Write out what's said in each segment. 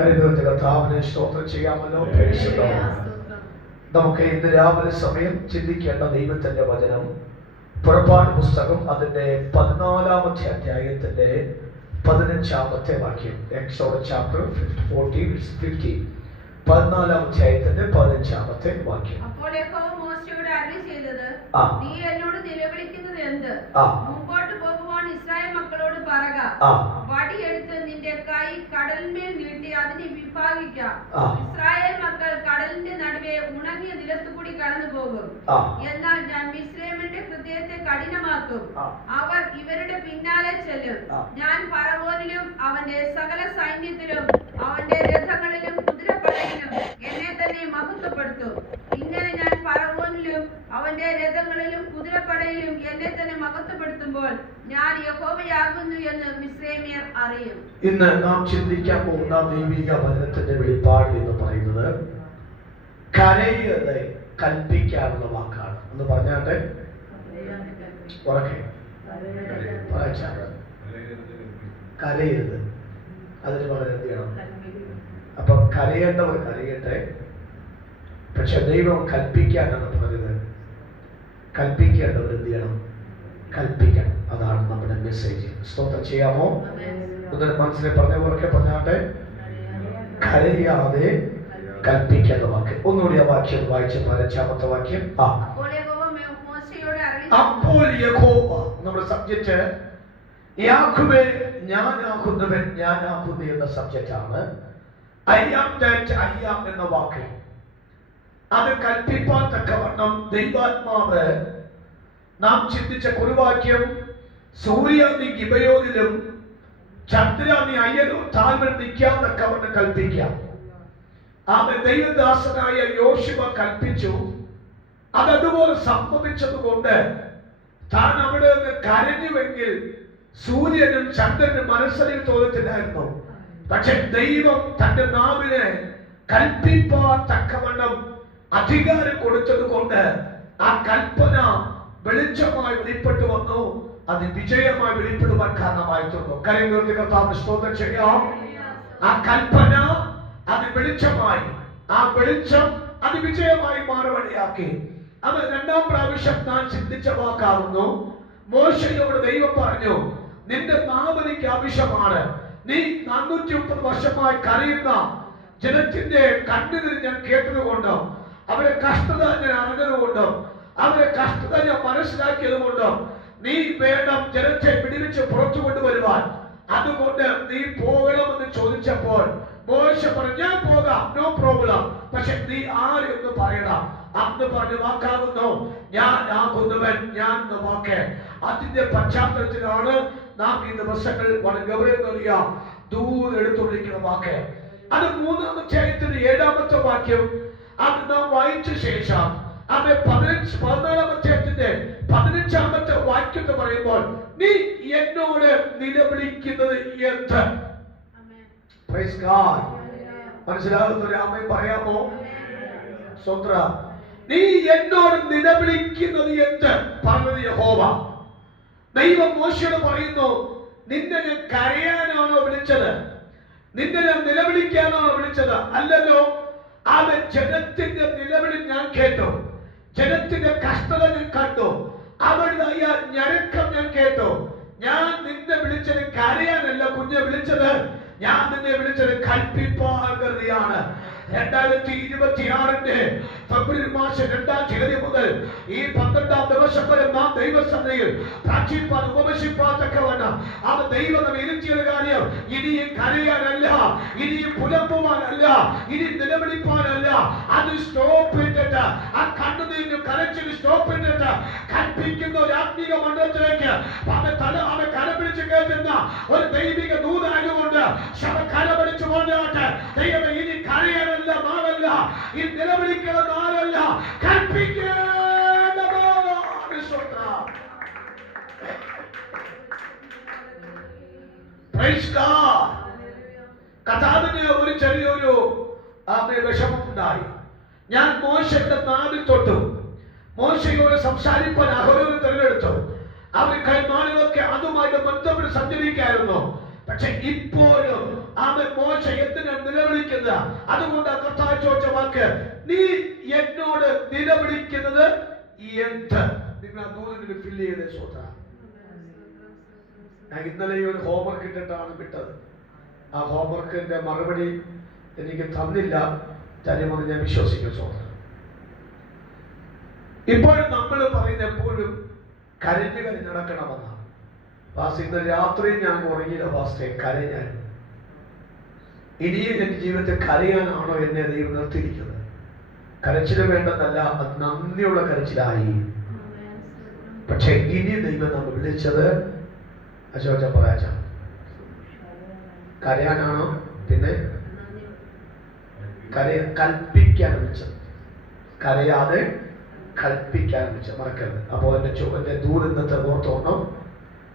കരുതൽ കർത്താവിനെ സ്തോത്രം ചെയ്യാമല്ലോ. നമുക്ക് ഇന്ന് രാവിലെ സമയം ചിന്തിക്കേണ്ട ദൈവത്തിന്റെ വചനം പുറപ്പാട് പുസ്തകം അതിന്റെ 14-ാമത്തെ അധ്യായത്തിന്റെ 15-ാമത്തെ വാക്യം. Exodus chapter 14:15. 14-ാം അധ്യായത്തിന്റെ 15-ാമത്തെ വാക്യം. അപ്പോൾ യഹോവ മോശെയോട് അരുളിച്ചെയ്തത്, നീ എന്നോട് നിലവിളിക്കുന്നത് എന്ത്? മുമ്പോട്ട് പോകുവാൻ ഇസ്രായേൽ മക്കളോട് പറക, വടിയെടുത്ത് നിന്റെ കൈ കടലിന്മേൽ നീട്ടി അതിനെ വിഭാഗിക്കാം. ഇസ്രായേൽ മക്കൾ കടലിന്റെ നടുവെ ഉണങ്ങിയ നിലത്തുകൂടി കടന്നു പോകും. എന്നാൽ ഞാൻ മിസ്രയീമിന്റെ ഹൃദയത്തെ കഠിനമാക്കും. അവർ ഇവരുടെ പിന്നാലെ ചെല്ലും. ഞാൻ ഫറവോനിലും അവന്റെ സകല സൈന്യത്തിലും അവന്റെ രഥങ്ങളിലും കുതിരപ്പടയിലും എന്നെ തന്നെ മഹത്വപ്പെടുത്തും. ഇങ്ങനെ ഞാൻ ഫറവോനിലും അവന്റെ രഥങ്ങളിലും കുതിരപ്പടയിലും എന്നെ തന്നെ മഹത്വപ്പെടുത്തുമ്പോൾ ഞാൻ യഹോവയാകുന്നു എന്ന് മിസ്രയീമ്യർ അറിയും. ഇന്ന് നാം ചിന്തിക്കാൻ പോകുന്ന ദൈവിക വചനത്തിന്റെ വെളിപ്പാട് എന്ന് പറയുന്നത് കരയരുത് കൽപ്പിക്കാനുള്ള വാക്കാണ്. എന്ന് പറഞ്ഞാട്ടെ കരയരുത്, അതിന് പകരം എന്ത് ചെയ്യണം? അപ്പൊ കരയേണ്ടവർ കരയട്ടെ, പക്ഷെ ദൈവം കൽപ്പിക്കാനാണ് പറഞ്ഞത്. കൽപ്പിക്കേണ്ടവർ എന്ത് ചെയ്യണം? കൽപ്പിക്കണം. അതാണ് നമ്മുടെ മെസ്സേജ്. സ്തോത്രം ചെയ്യാമോ? മനസ്സിലെ പറഞ്ഞ പോലെ പറഞ്ഞാട്ടെ, കരയാതെ കൽപ്പിക്കേണ്ട വാക്ക്. ഒന്നുകൂടി ആ വാക്യം വായിച്ച് 15-ാമത്തെ വാക്യം. അപ്പോൾ യഹോവ, നമ്മുടെ സബ്ജക്റ്റ് യാഹ്വേ ഞാനാകുന്നവൻ ഞാനാകുന്നു എന്ന സബ്ജക്റ്റ് ആണ്. I am that I am എന്ന വാക്ക് അത് കൽപ്പിപ്പാൻ തക്കവണ്ണം ദൈവാത്മാവ് നാം ചിന്തിച്ച കുറുവാക്യം, സൂര്യ നീ ഗിബയോനിലും ചന്ദ്ര നീ അയ്യലോ താഴ്വര നിൽക്കാൻ തക്കവണ്ണം കൽപ്പിക്കാം. ആമേൻ. ദൈവദാസനായ യോശുവ കൽപ്പിച്ചു. അതതുപോലെ സംഭവിച്ചതുകൊണ്ട് താൻ അവിടെ നിന്ന് കരഞ്ഞുവെങ്കിൽ സൂര്യനും ചന്ദ്രനും മനസ്സിൽ തോന്നത്തില്ലായിരുന്നു. പക്ഷെ ദൈവം തന്റെ നാവിനെ കൽപ്പിപ്പാൻ തക്കവണ്ണം അധികാരം കൊടുത്തത് കൊണ്ട് ആ കൽപ്പന വെളിച്ചമായി വെളിപ്പെട്ടു വന്നു. അത് വിജയമായി വെളിപ്പെടുവാൻ കാരണമായി തീർന്നു. കരയുന്നവർക്ക് കർത്താവിന് സ്തോത്രം ചെയ്യാം. ആ കൽപ്പന അത് വെളിച്ചമായി, ആ വെളിച്ചം അത് വിജയമായി മാറുവഴിയാക്കി. അത് 2-ാം പ്രാവശ്യം താൻ ചിന്തിച്ച വാക്കാകുന്നു. മോശയോട് ദൈവം പറഞ്ഞു, നിന്റെ നാമനിക്ക് ആവശ്യമാണ്. നീ 430 വർഷമായി കരയുന്ന ജനത്തിന്റെ കണ്ണുനീർ ഞാൻ കേട്ടതുകൊണ്ടോ, അവരെ കഷ്ടത ഞാൻ അറിഞ്ഞതുകൊണ്ടോ, അവരെ കഷ്ടത ഞാൻ മനസ്സിലാക്കിയതുകൊണ്ടോ നീ വേണം ജനത്തെ പിടിവിച്ച് പുറത്തു കൊണ്ടുവരുവാൻ. അതുകൊണ്ട് നീ പോകണമെന്ന് ചോദിച്ചപ്പോൾ മോശ പറഞ്ഞു, ഞാൻ പോകാം, നോ പ്രോബ്ലം. പക്ഷെ നീ ആരെന്ന് പറയണം. അന്ന് പറഞ്ഞ വാക്കാകുന്നു ഞാൻ ആകുന്നവൻ ഞാൻ എന്ന വാക്ക്. അതിന്റെ പശ്ചാത്തലത്തിലാണ് നാം ഈ ദിവസങ്ങൾ വളരെ ഗൗരവമേറിയ ദൂരം എടുത്തുകൊണ്ടിരിക്കുന്ന വാക്ക്. അത് 3-ാം അധ്യായത്തിന്റെ 7-ാമത്തെ വാക്യം അത് നാം വായിച്ച ശേഷം അത് 14-ാം അധ്യായത്തിന്റെ 15-ാമത്തെ വാക്യം എന്ന് പറയുമ്പോൾ നീ എന്നോട് നിലവിളിക്കുന്നത് എന്ത്? മനസ്സിലാകുന്ന ഒരു ആമേൻ പറയാമോ? സ്വത്ര നീ എന്നോട് നിലവിളിക്കുന്നത് എന്ത്? പറഞ്ഞത് യഹോവ. ദൈവം മോശയോട് പറയുന്നു, നിന്നെ ഞാൻ കരയാനാണോ വിളിച്ചത്? നിന്നെ ഞാൻ നിലവിളിക്കാനാണോ വിളിച്ചത്? അല്ലല്ലോ. അത് ജനത്തിന്റെ നിലവിളി ഞാൻ കേട്ടു, ജനത്തിന്റെ കഷ്ടത ഞാൻ കണ്ടു, അവരുടേതായ ഞരക്കം ഞാൻ കേട്ടു. ഞാൻ നിന്നെ വിളിച്ചത് കരയാനല്ല കുഞ്ഞെ വിളിച്ചത്, ഞാൻ നിന്നെ വിളിച്ചത് കൽപ്പിപ്പാൻ കരുതിയാണ്. 2026 ഫെബ്രുവരി മാസം 2-ാം തീയതി മുതൽ ഈ 12-ാം ദിവസം വരെ നാം ദൈവസന്നിധിയിൽ പ്രാർത്ഥിപ്പാൻ ഉപവസിപ്പാൻ തക്കവണ്ണം ആ ദൈവം നമ്മെ ഇരുത്തിയ കാര്യം ഇനിയും കരയാനല്ല, ഇനിയും പുലമ്പുവാനല്ല, ഇനി നിലവിളിപ്പാനല്ല. അത് സ്റ്റോപ്പ് ഇട്ടിട്ട് ആ കണ്ണുനീരിന് കരച്ചിന് സ്റ്റോപ്പ് ഇട്ടിട്ട് കൽപ്പിക്കുന്ന ഒരു ആത്മീക മണ്ഡലത്തിലേക്ക് അവൻ കരപിടിച്ച് കേൾക്കുന്ന ഒരു ദൈവിക ദൂതായതുകൊണ്ട് ശവ കരപിടിച്ചു കൊണ്ടാട്ടെ. ദൈവമേ, ഇനി കരയാനല്ല, നാളല്ല, ഈ നിലവിളിക്കുന്ന നാളല്ല, കഥാവിന് ഒരു ചെറിയൊരു വിഷമമുണ്ടായി. ഞാൻ മോശയുടെ നാവിൽ തൊട്ടു. മോശയോട് സംസാരിപ്പാൻ അഹരോനെ തിരഞ്ഞെടുത്തു. അവർ കൈമാനുകളൊക്കെ അതുമായിട്ട് ബന്ധപ്പെട്ട് സഞ്ചരിക്കായിരുന്നു. പക്ഷെ ഇപ്പോഴും അവൻ മോശ എന്തിനാ നിലവിളിക്കുന്നത്? അതുകൊണ്ട് കർത്താവ് ചോദിച്ച വാക്ക്, നീ എന്നോട് നിലവിളിക്കുന്നത് എന്ത്? നിങ്ങൾ ആ ദൂരത്തിന് ഫില്ല് ചെയ്തേ സോത്ര. ഞാൻ ഇന്നലെ ഒരു ഹോംവർക്ക് ഇട്ടിട്ടാണ് വിട്ടത്. ആ ഹോംവർക്കിന്റെ മറുപടി എനിക്ക് തന്നില്ല തരുമെന്ന് ഞാൻ വിശ്വസിക്കുന്നു സോദരൻ. ഇപ്പോഴും നമ്മൾ പറയുന്ന എപ്പോഴും കരഞ്ഞ് നടക്കണമെന്നാണ്. പാസ് ഇന്ന് രാത്രി ഞാൻ ഉറങ്ങിയില്ല പാസ്റ്റേ, കരഞ്ഞായിരുന്നു. ഇനിയും എന്റെ ജീവിതത്തിൽ കരയാനാണോ എന്നെ ദൈവം നിർത്തിയിരിക്കുന്നത്? കരച്ചില് വേണ്ടെന്നല്ല, അത് നന്ദിയുള്ള കരച്ചിലായി. പക്ഷെ ഇനി ദൈവം നമ്മൾ വിളിച്ചത് അശോച പറയാച്ച കരയാനാണോ? പിന്നെ കൽപ്പിക്കാൻ വിളിച്ചത്, കരയാതെ കൽപ്പിക്കാൻ വിളിച്ചത്. മറക്കരുത്. അപ്പോൾ എന്റെ ദൂരം ഇന്നത്തെ ഓർത്തോണം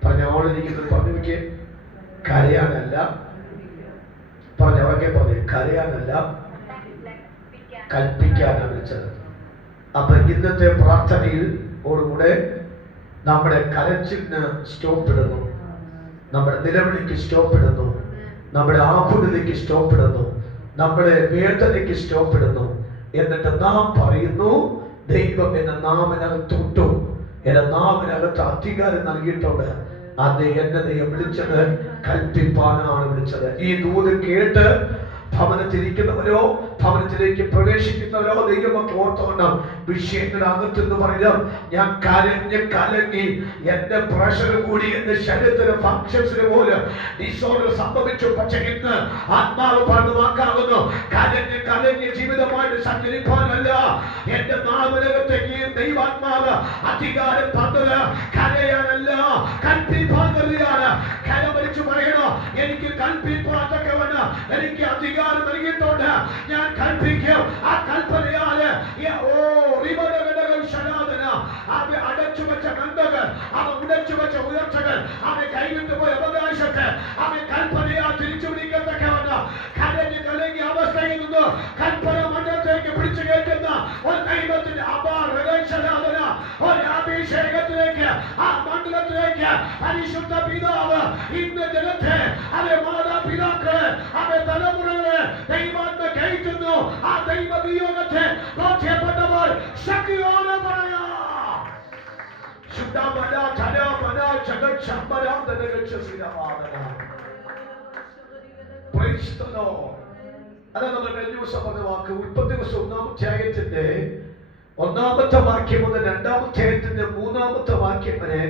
പറഞ്ഞോളിരിക്കുന്നത് പറഞ്ഞു വയ്ക്കേ. കരയാനല്ല, പറഞ്ഞവരൊക്കെ പറഞ്ഞു, കരയാനല്ല കൽപ്പിക്കാനാണ് വിളിച്ചത്. അപ്പൊ ഇന്നത്തെ പ്രാർത്ഥനയിൽ ഓടുകൂടെ നമ്മുടെ കരച്ചിലിന് സ്റ്റോപ്പ് ഇടുന്നു, നമ്മുടെ നിലവിളിക്ക് സ്റ്റോപ്പ് ഇടുന്നു, നമ്മുടെ ആകുലതയ്ക്ക് സ്റ്റോപ്പ് ഇടുന്നു, നമ്മുടെ വേദനയ്ക്ക് സ്റ്റോപ്പ് ഇടുന്നു. എന്നിട്ട് നാം പറയുന്നു, ദൈവം എന്നെ നാമിനകത്ത് വിട്ടു, എന്റെ നാമിനകത്ത് അധികാരം നൽകിയിട്ടുണ്ട്. അത് എന്നെ ദൈവം വിളിച്ചത് കൽപ്പിപ്പാനാണ് വിളിച്ചത്. ഈ ദൂത് കേട്ട് ഭവനത്തിരിക്കുന്നവരോ ഭവനത്തിലേക്ക് പ്രവേശിക്കുന്നവരോ ദൈവമക്കൾ ഓർത്തോണം, വിഷയത്തിനകത്ത് എന്ന് പറഞ്ഞാൽ ഞാൻ കരഞ്ഞ് കലങ്ങി, എന്റെ പ്രഷർ കൂടി, എന്റെ ശരീരത്തിന് ഫങ്ഷൻസിന് പോലും ഡിസോർഡർ സംഭവിച്ചു. പക്ഷെ ഇന്ന് ആത്മാവ് പറഞ്ഞുവാക്കാകുന്നു, കരഞ്ഞ് കലങ്ങി ജീവിതമായിട്ട് സഞ്ചരിപ്പാനല്ല, എന്റെ നാവിനകത്തേക്ക് ദൈവാത്മാവ് അധികാരം തന്നത് കരയാനല്ല കൽപ്പിപ്പാൻ തന്നെയാണ്. കരമരിച്ചു പറയണോ, എനിക്ക് കൽപ്പിപ്പാതൊക്കെ വേണ്ട, എനിക്ക് അധികാരം നൽകിയിട്ടുണ്ട്, ഞാൻ കൽപ്പിക്കും. ആ കൽപ്പനയാല് അടച്ചു വെച്ച ബന്ധങ്ങൾ, അവ ഉടച്ചു വെച്ച ഉയർച്ചകൾ, അവ കൈവിട്ടു പോയ അവകാശത്തെ അവ കൽപ്പനയാ തിരിച്ചു പിടിക്കത്തക്കവണ്ണ കരഞ്ഞ് കലങ്ങിയ അവസ്ഥയിൽ നിന്ന് കൽപ്പന മണ്ഡലത്തേക്ക് പിടിച്ചു കയറ്റുന്ന ഒരു ദൈവത്തിന്റെ ഒരു അഭിഷേകത്തിലേക്ക്, ആ മണ്ഡലത്തിലേക്ക് പരിശുദ്ധ പിതാവ് ഇന്ന് ജനത്തെ, അവരെ മാതാപിതാക്കളെ, അവരെ തലമുറകളെ ദൈവാത്മ കയറ്റുന്നു. ആ ദൈവ നിയോഗത്തെ ബോധ്യപ്പെട്ടവർ ശക്തിയോടെ പറയാ. അതാണ് നമ്മൾ കഴിഞ്ഞ ദിവസം പറഞ്ഞ വാക്ക്. ഉൽപ്പത്തി ദിവസം 1-ാം അധ്യായത്തിന്റെ 1-ാമത്തെ വാക്യം മുതൽ 2-ാം അധ്യായത്തിന്റെ 3-ാമത്തെ വാക്യം വരെ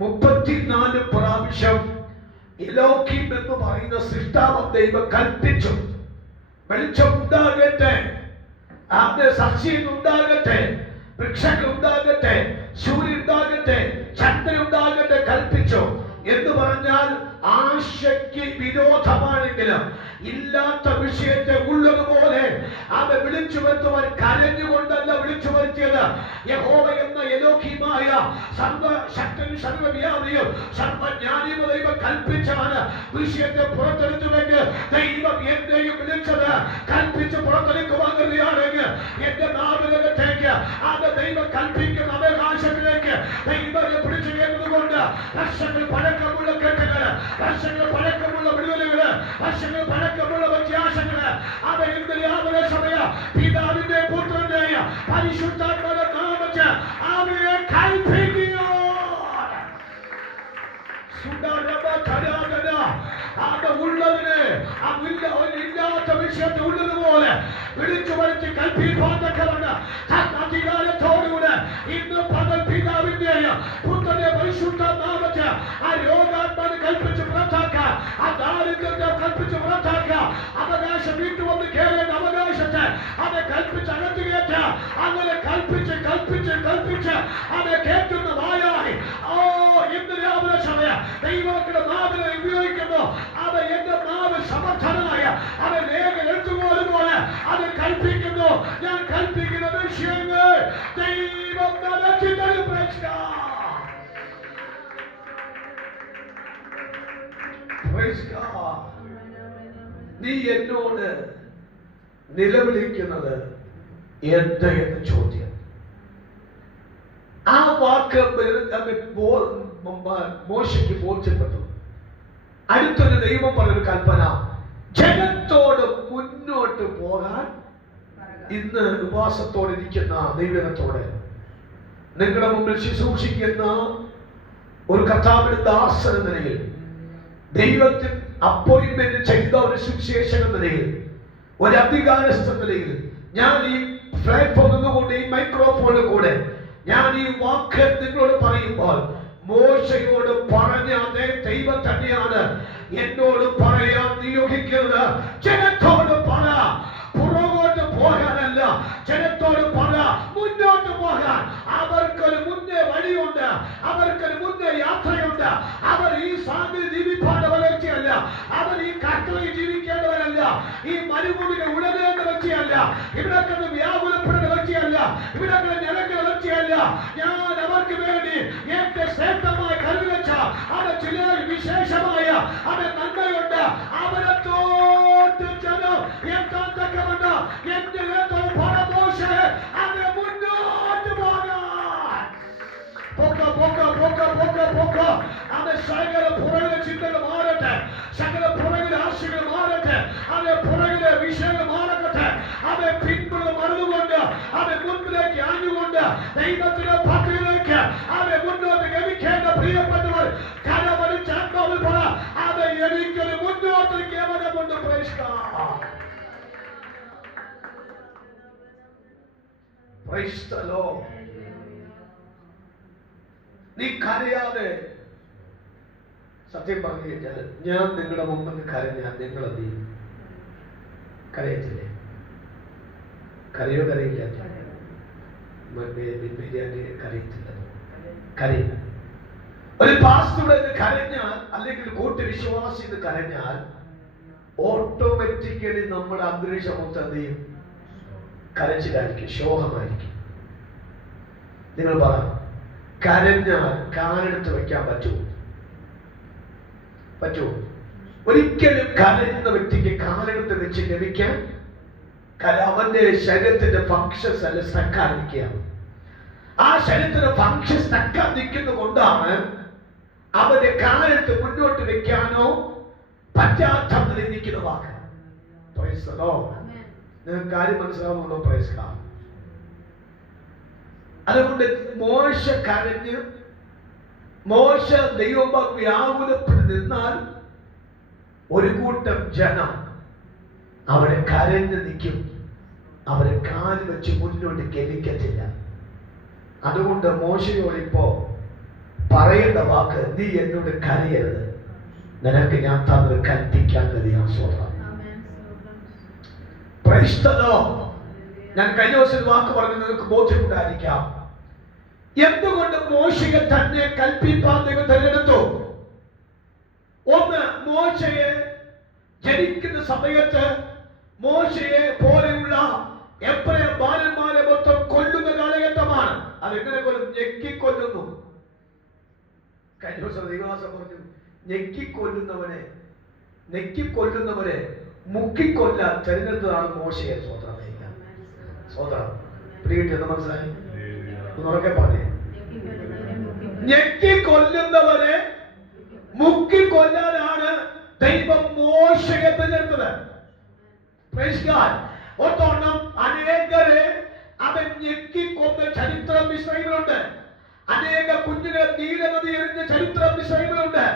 34 പ്രാവശ്യം എലോകീം എന്ന് പറയുന്ന സൃഷ്ടാവ് ദൈവം കൽപ്പിച്ചു, വെളിച്ചം ഉണ്ടാകട്ടെ, അവിടെ സസ്യം ഉണ്ടാകട്ടെ, വൃക്ഷങ്ങൾ ഉണ്ടാകട്ടെ, സൂര്യൻ ഉണ്ടാകട്ടെ, ചന്ദ്രൻ ഉണ്ടാകട്ടെ കൽപ്പിച്ചു. എന്ന് പറഞ്ഞാൽ ആശയ്ക്ക് വിരോധമാണെങ്കിലും ഇല്ലാത്ത വിഷയത്തെ ഉള്ളതുപോലെ അവ വിളിച്ചു വരുത്തുവാൻ കരഞ്ഞുകൊണ്ടല്ല വിളിച്ചു വരുത്തിയത്. യഹോവ എന്ന എലോകീമായ സർവശക്തനും സർവവ്യാപിയും സർവജ്ഞാനിയും ദൈവം കൽപ്പിച്ചാണ് വിഷയത്തെ പുറത്തെടുത്തുവെങ്കിൽ ദൈവം എന്നെയും വിളിച്ചത് കൽപ്പിച്ച് പുറത്തെടുക്കുവാൻ കരുതിയാണെങ്കിൽ എന്റെ നാവിനകത്തേക്ക് അത് ദൈവം കൽപ്പിക്കുന്ന അവകാശത്തിലേക്ക് ദൈവത്തെ പിടിച്ചു കയറുന്നതുകൊണ്ട് വർഷങ്ങൾ പഴക്കമുള്ള കെട്ടുകള്, വർഷങ്ങൾ പഴക്കമുള്ള വിടുതലുകള്, വർഷങ്ങൾ പഴക്കമുള്ള വ്യത്യാസങ്ങള് അവ ഇന്നലെ അവരെ സമയ പിതാവിന്റെ പുത്രന്റെയ പരിശുദ്ധാത്മാവിന്റെ നാമത്തിൽ അവയെ കൽപ്പിക്കുക. ഉള്ളതിന് ഇല്ലാത്ത വിഷയത്തെ ഉള്ളതുപോലെ വിളിച്ചു വരുത്തി കൽപ്പിപ്പാതൊക്കെയാണ് അധികാരത്തോടുകൂടെ ഇന്ന് പകൽ പിതാവിന്റെയും പുത്രന്റെ പരിശുദ്ധ നാമത്തിൽ ആ രോഗാത്മാവിനെ കൽപ്പിച്ച് പുറത്താക്കാം, ആ ദാരിദ്ര്യത്തെ കൽപ്പിച്ച് പുറത്താക്കാം, അവകാശം വീട്ടുവന്ന് കേറേണ്ട അവകാശത്തെ അവനെ കൽപ്പിച്ച് അകത്ത് കയറ്റ, അങ്ങനെ കൽപ്പിച്ച് കൽപ്പിച്ച് കൽപ്പിച്ച് അവനെ കേറ്റുന്ന വായായി. ഇന്ന് രാവിലെ സമയം ദൈവത്തിന്റെ നാവിനെ ഉപയോഗിക്കുന്നു. അവ എന്റെ നാവ് സമർത്ഥനായ അവൻ ഏക എഴുത്തുപോലെ അത് കൽപ്പിക്കുന്നു. ഞാൻ കൽപ്പിക്കുന്ന വിഷയങ്ങൾ ദൈവം നടത്തി തരും. നീ എന്നോട് നിലവിളിക്കുന്നത് എന്ത് എന്ന് ചോദ്യം. ആ വാക്ക് മോശയ്ക്ക് ബോധ്യപ്പെട്ടു. അടുത്തൊരു ദൈവം പറഞ്ഞൊരു കൽപ്പന, ജനത്തോട് മുന്നോട്ട് പോകാൻ. ഇന്ന് ഉപവാസത്തോടെ ഇരിക്കുന്ന ദൈവത്തോട് നിങ്ങളുടെ മുമ്പിൽ ശുശ്രൂഷിക്കുന്ന ഒരു കർത്താവിന്റെ ദാസൻ എന്ന നിലയിൽ, ദൈവത്തിൽ അപ്പോയിന്റ്മെന്റ് ചെയ്ത ഒരു സുവിശേഷകൻ എന്ന നിലയിൽ, ഒരു അധികാരസ്ഥ നിലയിൽ, ഞാൻ ഈ പ്ലാറ്റ്ഫോമിൽ കൂടെ, ഈ മൈക്രോഫോണിൽ കൂടെ ഞാൻ ഈ വാക്ക് നിങ്ങളോട് പറയുമ്പോൾ, മോശയോട് പറഞ്ഞ അതേ ദൈവം തന്നെയാണ് എന്നോട് പറയാൻ നിയോഗിക്കുന്നത്. ജനത്തോട് പറ, പുറകോട്ട് പോകാനല്ല, ജനത്തോട് പറ മുന്നോട്ട് പോകാൻ. അവർക്കൊരു മുന്നേ വഴിയുണ്ട്, അവർക്കൊരു മുന്നേ യാത്രയുണ്ട്. അവർ ഈ സാമ്പിൽ ജീവിപ്പാട് വളർച്ചയല്ല, അവർ ഈ കാട്ടിൽ ജീവിക്കേണ്ടവരല്ല, ഈ മരുഭൂമികൾ ഉടനേണ്ട വെച്ചയല്ല, ഇവിടെ വ്യാകുലപ്പെടുന്ന വെച്ചയല്ല, ഇവിടെ നിലങ്ങൾ വെച്ചയല്ല. ഞാൻ അവർക്ക് വേണ്ടി ഏറ്റവും ശ്രേഷ്ഠമായി കരുവെച്ച അവിടെ ചില വിശേഷമായ അവിടെ നന്മയുണ്ട്. അവരെ തോട്ട് ജനം എത്താൻ തക്കവണ്ണം എന്റെ പരമോശ അവരെ മുന്നോട്ട് പോകാൻ. അവരെ സകല പുറകിലെ ചിന്തകൾ മാറട്ടെ, സകല പുറകിലെ ആശയങ്ങൾ മാറട്ടെ, അവരെ പുറകിലെ വിഷയങ്ങൾ മാറട്ടെ. അവരെ പിൻപുള്ള മറന്നുകൊണ്ട് അവരെ മുൻപിലേക്ക് ആഞ്ഞുകൊണ്ട് ദൈവത്തിന്റെ പദ്ധതിയിലേക്ക് അവരെ മുന്നോട്ട് ഗമിക്കേണ്ട പ്രിയപ്പെട്ടവർ കരമടിച്ച് ആത്മാവിൽ പറ, അവരെ എനിക്കൊരു മുന്നോട്ട് കേവലം കൊണ്ട് പ്രവേശിക്കാം. Praise the Lord. നീ കരയാതെ, സത്യം പറഞ്ഞു കഴിഞ്ഞാൽ ഞാൻ നിങ്ങളുടെ മുമ്പിൽ കരഞ്ഞാൽ നിങ്ങൾ എന്ത് ചെയ്യും? കരയത്തില്ലേ? കരയോ കരയില്ല? ബിരിയാണി കരയത്തില്ല, കരയില്ല. ഒരു പാസ്റ്റർ കരഞ്ഞാൽ, അല്ലെങ്കിൽ കൂട്ടി വിശ്വാസി കരഞ്ഞാൽ, ഓട്ടോമാറ്റിക്കലി നമ്മുടെ അന്തരീക്ഷം മൊത്തം എന്ത് ചെയ്യും? കരച്ചിലായിരിക്കും, ശോകമായിരിക്കും. നിങ്ങൾ പറ, കരഞ്ഞാൽ കാലെടുത്ത് വെക്കാൻ പറ്റുമോ? പറ്റുമോ? ഒരിക്കലും കരയുന്ന വ്യക്തിക്ക് കാലെടുത്ത് വെച്ച് ലഭിക്കാൻ അവന്റെ ശരീരത്തിന്റെ ഫങ്ഷൻസ് അല്ല സ്റ്റക്കായിരിക്കുകയാണ്. ആ ശരീരത്തിന്റെ ഫങ്ഷൻ സ്റ്റക്കാ നിൽക്കുന്നത് കൊണ്ടാണ് അവന്റെ കാലെടുത്ത് മുന്നോട്ട് വെക്കാനോ പറ്റാത്ത നിൽക്കുന്ന വാക്ക്. നിങ്ങൾക്ക് കാര്യം മനസ്സിലാവുന്നുണ്ടോ? Praise God. അതുകൊണ്ട് മോശ കരഞ്ഞ്, മോശ ദൈവം വ്യാകുലപ്പെട്ട് നിന്നാൽ ഒരു കൂട്ടം ജനം അവരെ കരഞ്ഞ് നിൽക്കും, അവരെ കാല് വെച്ച് മുന്നോട്ട് ഗമിക്കത്തില്ല. അതുകൊണ്ട് മോശയോട് ഇപ്പോ പറയേണ്ട വാക്ക്, നീ എന്നോട് കരയരുത്, നിനക്ക് ഞാൻ തന്നത് കൽപ്പിക്കാൻ കഴിയാൻ സ്വന്തം. ഞാൻ കഴിഞ്ഞ ദിവസം വാക്ക് പറഞ്ഞ് നിങ്ങൾക്ക് ബോധ്യമുണ്ടായിരിക്കാം. എന്തുകൊണ്ട് മോശയെ തന്നെ കൽപ്പിപ്പാൻ ദൈവം തിരഞ്ഞെടുത്തു? ഒന്ന്, മോശയെ ജനിക്കുന്ന സമയത്ത് മോശയെ പോലെയുള്ള എബ്രായ ബാലന്മാരെ മൊത്തം കൊല്ലുന്ന കാലഘട്ടമാണ്. അതെങ്ങനെ കൊല്ലും? ഞെക്കിക്കൊല്ലുന്നു. കഴിഞ്ഞ ദിവസം ദൈവദാസൻ പറഞ്ഞു, ഞെക്കിക്കൊല്ലുന്നവരെ മുക്കിക്കൊല്ലാൻ തിരഞ്ഞെടുത്തതാണ് മോശയെ. സ്വതന്ത്രം പ്രിയപ്പെട്ട മനസ്സിലായി? ഉറക്കെ പറഞ്ഞേ, ഞെക്കിക്കൊല്ലുന്നവരെ മുക്കിക്കൊല്ലാനാണ് ദൈവം മോശയെ തിരഞ്ഞെടുത്തത്. ഒത്തോണം അനേകരെ അവൻ ഞെക്കിക്കൊന്ന ചരിത്രം മിസ്രൈമിലുണ്ട്. അനേക കുഞ്ഞുങ്ങളെ നീലനദി എറിഞ്ഞ ചരിത്രം മിസ്രൈമിലുണ്ട്.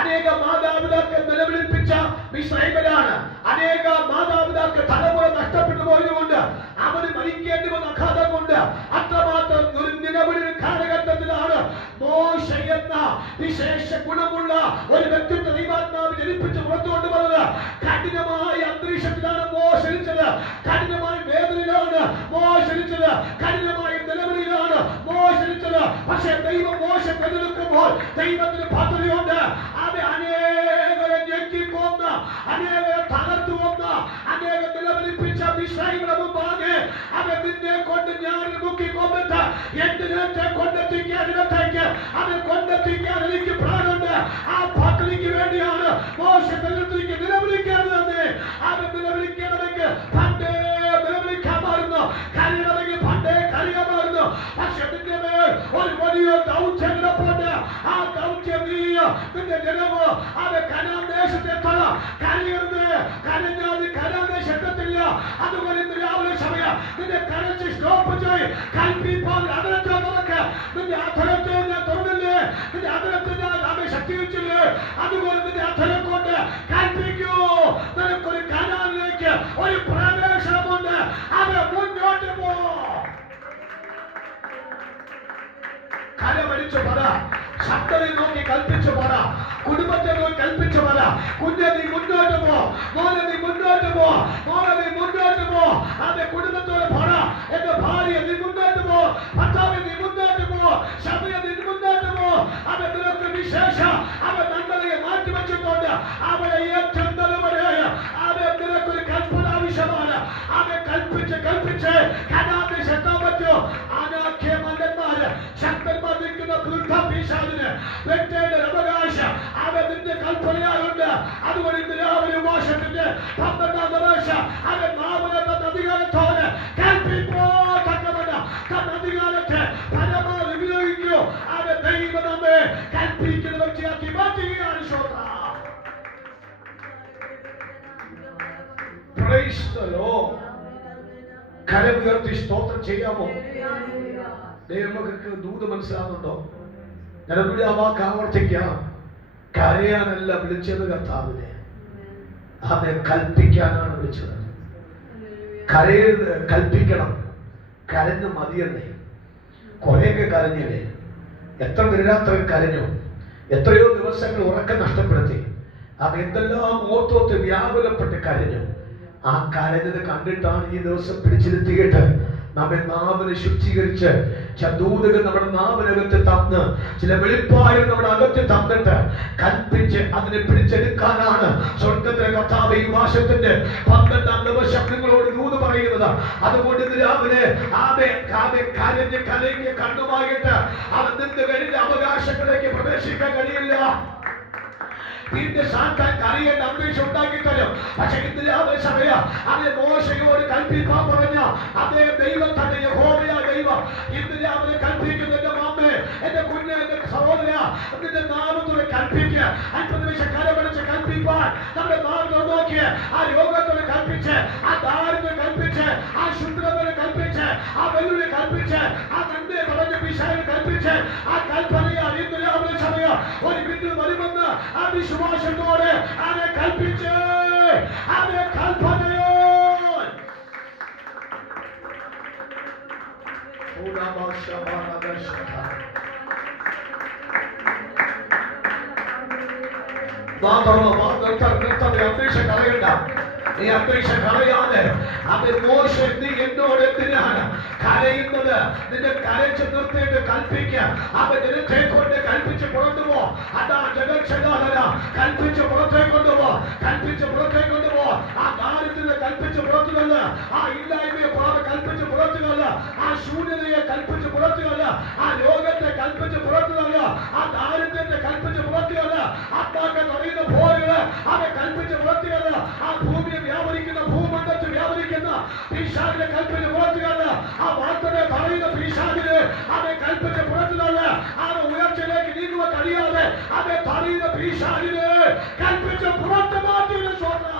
അനേക മാതാപിതാക്കൾ നിലവിളിപ്പിച്ച മിസ്രൈമിലാണ്. അനേക മാതാപിതാക്കൾ തലമുറ നഷ്ടപ്പെട്ടു പോയതുകൊണ്ട് അവന് മരിക്കേണ്ടി വന്ന ആഘാതം കൊണ്ട് അത്രമാത്രം ഒരു നിലവിളി കാലഘട്ടത്തിലാണ് മോശ എന്ന വിശേഷ ഗുണമുള്ള ഒരു വ്യക്തിത്വ ദൈവാത്മാവ് ജനിപ്പിച്ച് പുറത്തുകൊണ്ട് വന്നത്. കഠിനമായ അന്തരീക്ഷത്തിലാണ് മോശ ജനിച്ചത്, കഠിനമായ വേദനയിലാണ് മോശ ജനിച്ചത്, കഠിനമായ നിലവിളിയിലാണ് മോശ ജനിച്ചത്. പക്ഷേ ദൈവം മോശ തിരഞ്ഞെടുക്കുമ്പോൾ ദൈവത്തിന് പദ്ധതിയുണ്ട്. അവൻ അനേകരെ ഞെക്കിക്കൊന്ന, അനേകരെ തകർത്തു കൊന്ന, അനേകം നിലവിളിപ്പിച്ച മിസ്രൈമിന്റെ മുമ്പാകെ അവൻ നിന്നെ കൊണ്ട് ഞാൻ മുക്കിക്കൊന്നിട്ട് എന്തിനത്തെ കൊണ്ടെത്തിക്കാനിടത്തേക്ക് അവൻ കൊണ്ടെത്തിക്കാൻ എനിക്ക് പ്ലാനുണ്ട്. ആ പദ്ധതിക്ക് വേണ്ടിയാണ് മോശ തിരഞ്ഞെടുത്തേക്ക് നിലവിളിക്കേണ്ടതെന്ന്. അവൻ നിലവിളിക്കണമെങ്കിൽ പണ്ടേ നിലവിളിക്കാമായിരുന്നു, കരയണമെങ്കിൽ പണ്ടേ കരയാമായിരുന്നു. പക്ഷെ നിന്റെ മേൽ ഒരു വലിയ ദൗത്യം കിടപ്പുണ്ട്. ആ ദൗത്യം നീ നിന്റെ ജനമോ അവൻ കനാന്റെ കരഞ്ഞാൽ കരയാതെ ശബ്ദത്തില്ല. അതുപോലെ ഇന്ന് രാവിലെ സമയം നിന്റെ കരച്ച് സ്റ്റോപ്പ് ചെയ്യ്. കൽപ്പിപ്പാൻ അതരത്തെ തുറക്ക്. നിന്റെ അധരത്തെ ഞാൻ തുറന്നില്ലേ? നിന്റെ അധരത്തെ ഞാൻ ശക്തിവെച്ചില്ലേ? അതുപോലെ നിന്റെ അധരം കൊണ്ട് കൽപ്പിക്കൂ. നിനക്കൊരു കനാലിലേക്ക് ഒരു പ്രവേശനമുണ്ട്. അത് മുന്നോട്ട് പോ. കരമടിച്ചു പറ. ശബ്ദത്തെ നോക്കി കൽപ്പിച്ചു പറ. കുടുംബത്തെ നോക്കി കൽപ്പിച്ചു പറ. കുഞ്ഞെ നീ മുന്നോട്ട് പോ. മോനെ നീ മുന്നോട്ട് പോ. മോനെ നീ മുന്നോട്ട് പോ. അതെ കുടുംബത്തോട് പറ. എന്റെ ഭാര്യ നീ മുന്നോട്ട് പോ. ഭർത്താവ് നീ മുന്നോട്ട് പോ. ശബരിയെ നീ മുന്നോട്ട് പോ. അവൻ നിനക്ക് വിശേഷം അവൻ നന്മയെ മാറ്റിവെച്ചിട്ടുണ്ട്. അവരെ ഏറ്റവും നല്ലവരായ അവൻ നിനക്കൊരു കൽപ്പന ആവശ്യമാണ്. അവൻ കൽപ്പിച്ച് കനാന്റെ ശക്തം പറ്റൂ. അനാഖ്യ മല്ലന്മാര് ശക്തന്മാർ നിൽക്കുന്ന പിശാചിന് വെട്ടേണ്ട അവകാശം അവൻ നിന്റെ കൽപ്പനയാലുണ്ട്. അതുകൊണ്ട് ഇന്ന് രാവിലെ ഉപവാസത്തിന്റെ 12ാം ദിവസം അവൻ നാമത്തെ അധികാരത്തോടെ കൽപ്പിപ്പോ തക്കവണ്ണം തന്റെ അധികാരത്തെ പരമാവധി ഉപയോഗിക്കൂ. അവൻ ദൈവം നമ്മെ കൽപ്പിക്കുന്ന വ്യക്തിയാക്കി മാറ്റുകയാണ്. കരമുയർത്തി സ്തോത്രം ചെയ്യാമോ? ദൈവമക്കൾക്ക് ദൂത് മനസ്സിലാകുന്നുണ്ടോ? ഞാനൊന്നുകൂടി ആ വാക്ക് ആവർത്തിക്കാം. കരയാനല്ല വിളിച്ചത് കർത്താവിനെ, അവനെ കൽപ്പിക്കാനാണ് വിളിച്ചത്. കരയരുത്, കൽപ്പിക്കണം. കരഞ്ഞ് മതിയെന്നേ. കുറെയൊക്കെ കരഞ്ഞില്ലേ? എത്ര നിരാത്രം കരഞ്ഞു. എത്രയോ ദിവസങ്ങൾ ഉറക്കം നഷ്ടപ്പെടുത്തി. അവൻ എന്തെല്ലാം ഓർത്തോത്ത് വ്യാകുലപ്പെട്ട് കരഞ്ഞു. ആ കരഞ്ഞത് കണ്ടിട്ടാണ് ഈ ദിവസം പിടിച്ചിരുത്തിയിട്ട് നമ്മെ നാവിനെ ശുദ്ധീകരിച്ച് ചതൂതകൾ നമ്മുടെ നാവിനകത്ത് തന്ന് ചില വെളിപ്പാടുകൾ നമ്മുടെ അകത്ത് തന്നിട്ട് കൽപ്പിച്ച് അതിനെ പിടിച്ചെടുക്കാനാണ് സ്വർഗത്തിലെ കർത്താവ് ഈ മാസത്തിന്റെ 12ാം ദിവസം നിങ്ങളോട് ദൂത് പറയുന്നത്. അതുകൊണ്ട് ഇന്ന് രാവിലെ കരഞ്ഞ് കലങ്ങിയ കണ്ണുമായിട്ട് അവൻ നിന്ന് കഴിഞ്ഞ അവകാശങ്ങളിലേക്ക് പ്രവേശിക്കാൻ കഴിയില്ല. വീണ്ടും സാത്താൻ കരയേണ്ട അന്തരീക്ഷം ഉണ്ടാക്കി തരും. പക്ഷെ ഇന്ന് രാവിലെ സമയം അതേ മോശയോട് കൽപ്പിക്കാൻ പറഞ്ഞ അതേ ദൈവം തന്നെ യഹോവയായ ദൈവം ഇന്ന് രാവിലെ കൽപ്പിക്കുന്നു. എന്റെ മാമേ, എന്റെ കുഞ്ഞ്, എന്റെ സഹോദര, നിന്റെ നാമത്തോടെ കൽപ്പിക്കുക. 50 നിമിഷം കരമടിച്ച് കൽപ്പിക്കാൻ നമ്മുടെ നാമത്തോട് നോക്കിയ ആ രോഗത്തോടെ കൽപ്പിച്ച്, ആ ദാരിദ്ര്യം കൽപ്പിച്ച്, ആ ശുദ്രതയെ കൽപ്പിച്ച്, ആ വെല്ലുവിളി കൽപ്പിച്ച്, ആ നന്മയെ പറഞ്ഞ പിശാചിനെ കൽപ്പിച്ച്, ആ കൽപ്പനയാൽ ഇന്ന് രാവിലെ സമയം ഒരു വിരുന്ന് വരുമെന്ന് ആ വിശ്വാസത്തോടെ അവനെ കൽപ്പിച്ച് അവനെ കൽപ്പനയോ അന്തരീക്ഷം കളയണ്ട. നീ അന്തരീക്ഷം കളയാതെ അത് മോശ നീ എന്നോട് എന്തിനാണ് കരയുന്നത്? നിന്റെ കരച്ച് നിർത്തിയിട്ട് കൽപ്പിക്കുക. അവൻ ജനത്തെ കൊണ്ട് കൽപ്പിച്ച് പുറത്തുപോ. അതാ ജഗക്ഷകാലന കൽപ്പിച്ച് പുറത്തേക്ക് കൊണ്ടുപോ. കൽപ്പിച്ച് പുറത്തേക്ക് കൊണ്ടുപോ. ആ ദാരിദ്ര്യത്തെ കൽപ്പിച്ച് പുറത്തുകല്ല. ആ ഇല്ലായ്മയെ കൽപ്പിച്ച് പുറത്തുകല്ല. ആ ശൂന്യതയെ കൽപ്പിച്ച് പുറത്തുകല്ല. ആ രോഗത്തെ കൽപ്പിച്ച് പുറത്തുകല്ല. ആ ദാരിദ്ര്യത്തെ കൽപ്പിച്ച് പുറത്തുകല്ല. അത്താക്കൾ പറയുന്ന പോലുകള് അവയെ കൽപ്പിച്ച് പുറത്തുകല്ല. ആ ഭൂമിയെ വ്യാപരിക്കുന്ന ഭൂമണ്ഡലത്തിൽ വ്യാപരിക്കുന്ന പിശാചിനെ കൽപ്പിച്ച് പുറത്തുകല്ല. ആ വാർത്തയെ പറയുന്ന പിശാചിനെ അവയെ കൽപ്പിച്ച് പുറത്തുകല്ല. ആ ഉയർച്ചയിലേക്ക് നീങ്ങുവാൻ കഴിയാതെ അവയെ പറയുന്ന പിശാചിനെ കൽപ്പിച്ച് പുറത്തു മാറ്റുന്ന സ്വന്തം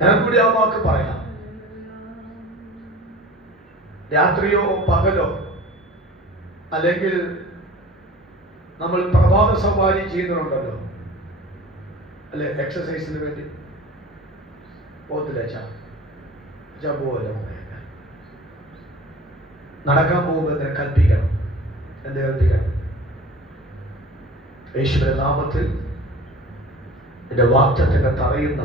ഞാൻ കൂടി ആ വാക്ക് പറയാം. രാത്രിയോ പകലോ അല്ലെങ്കിൽ നമ്മൾ പ്രഭാത സവാരി ചെയ്യുന്നുണ്ടല്ലോ, അല്ലെ? എക്സസൈസിന് വേണ്ടി പോകത്തില്ല. പോവല്ലോ, നടക്കാൻ പോകുമ്പോൾ എന്തിനെ കൽപ്പിക്കണം? എന്ത് കൽപ്പിക്കണം? യേശുവിന്റെ നാമത്തിൽ എന്റെ വാക്തത്വങ്ങൾ തറയുന്ന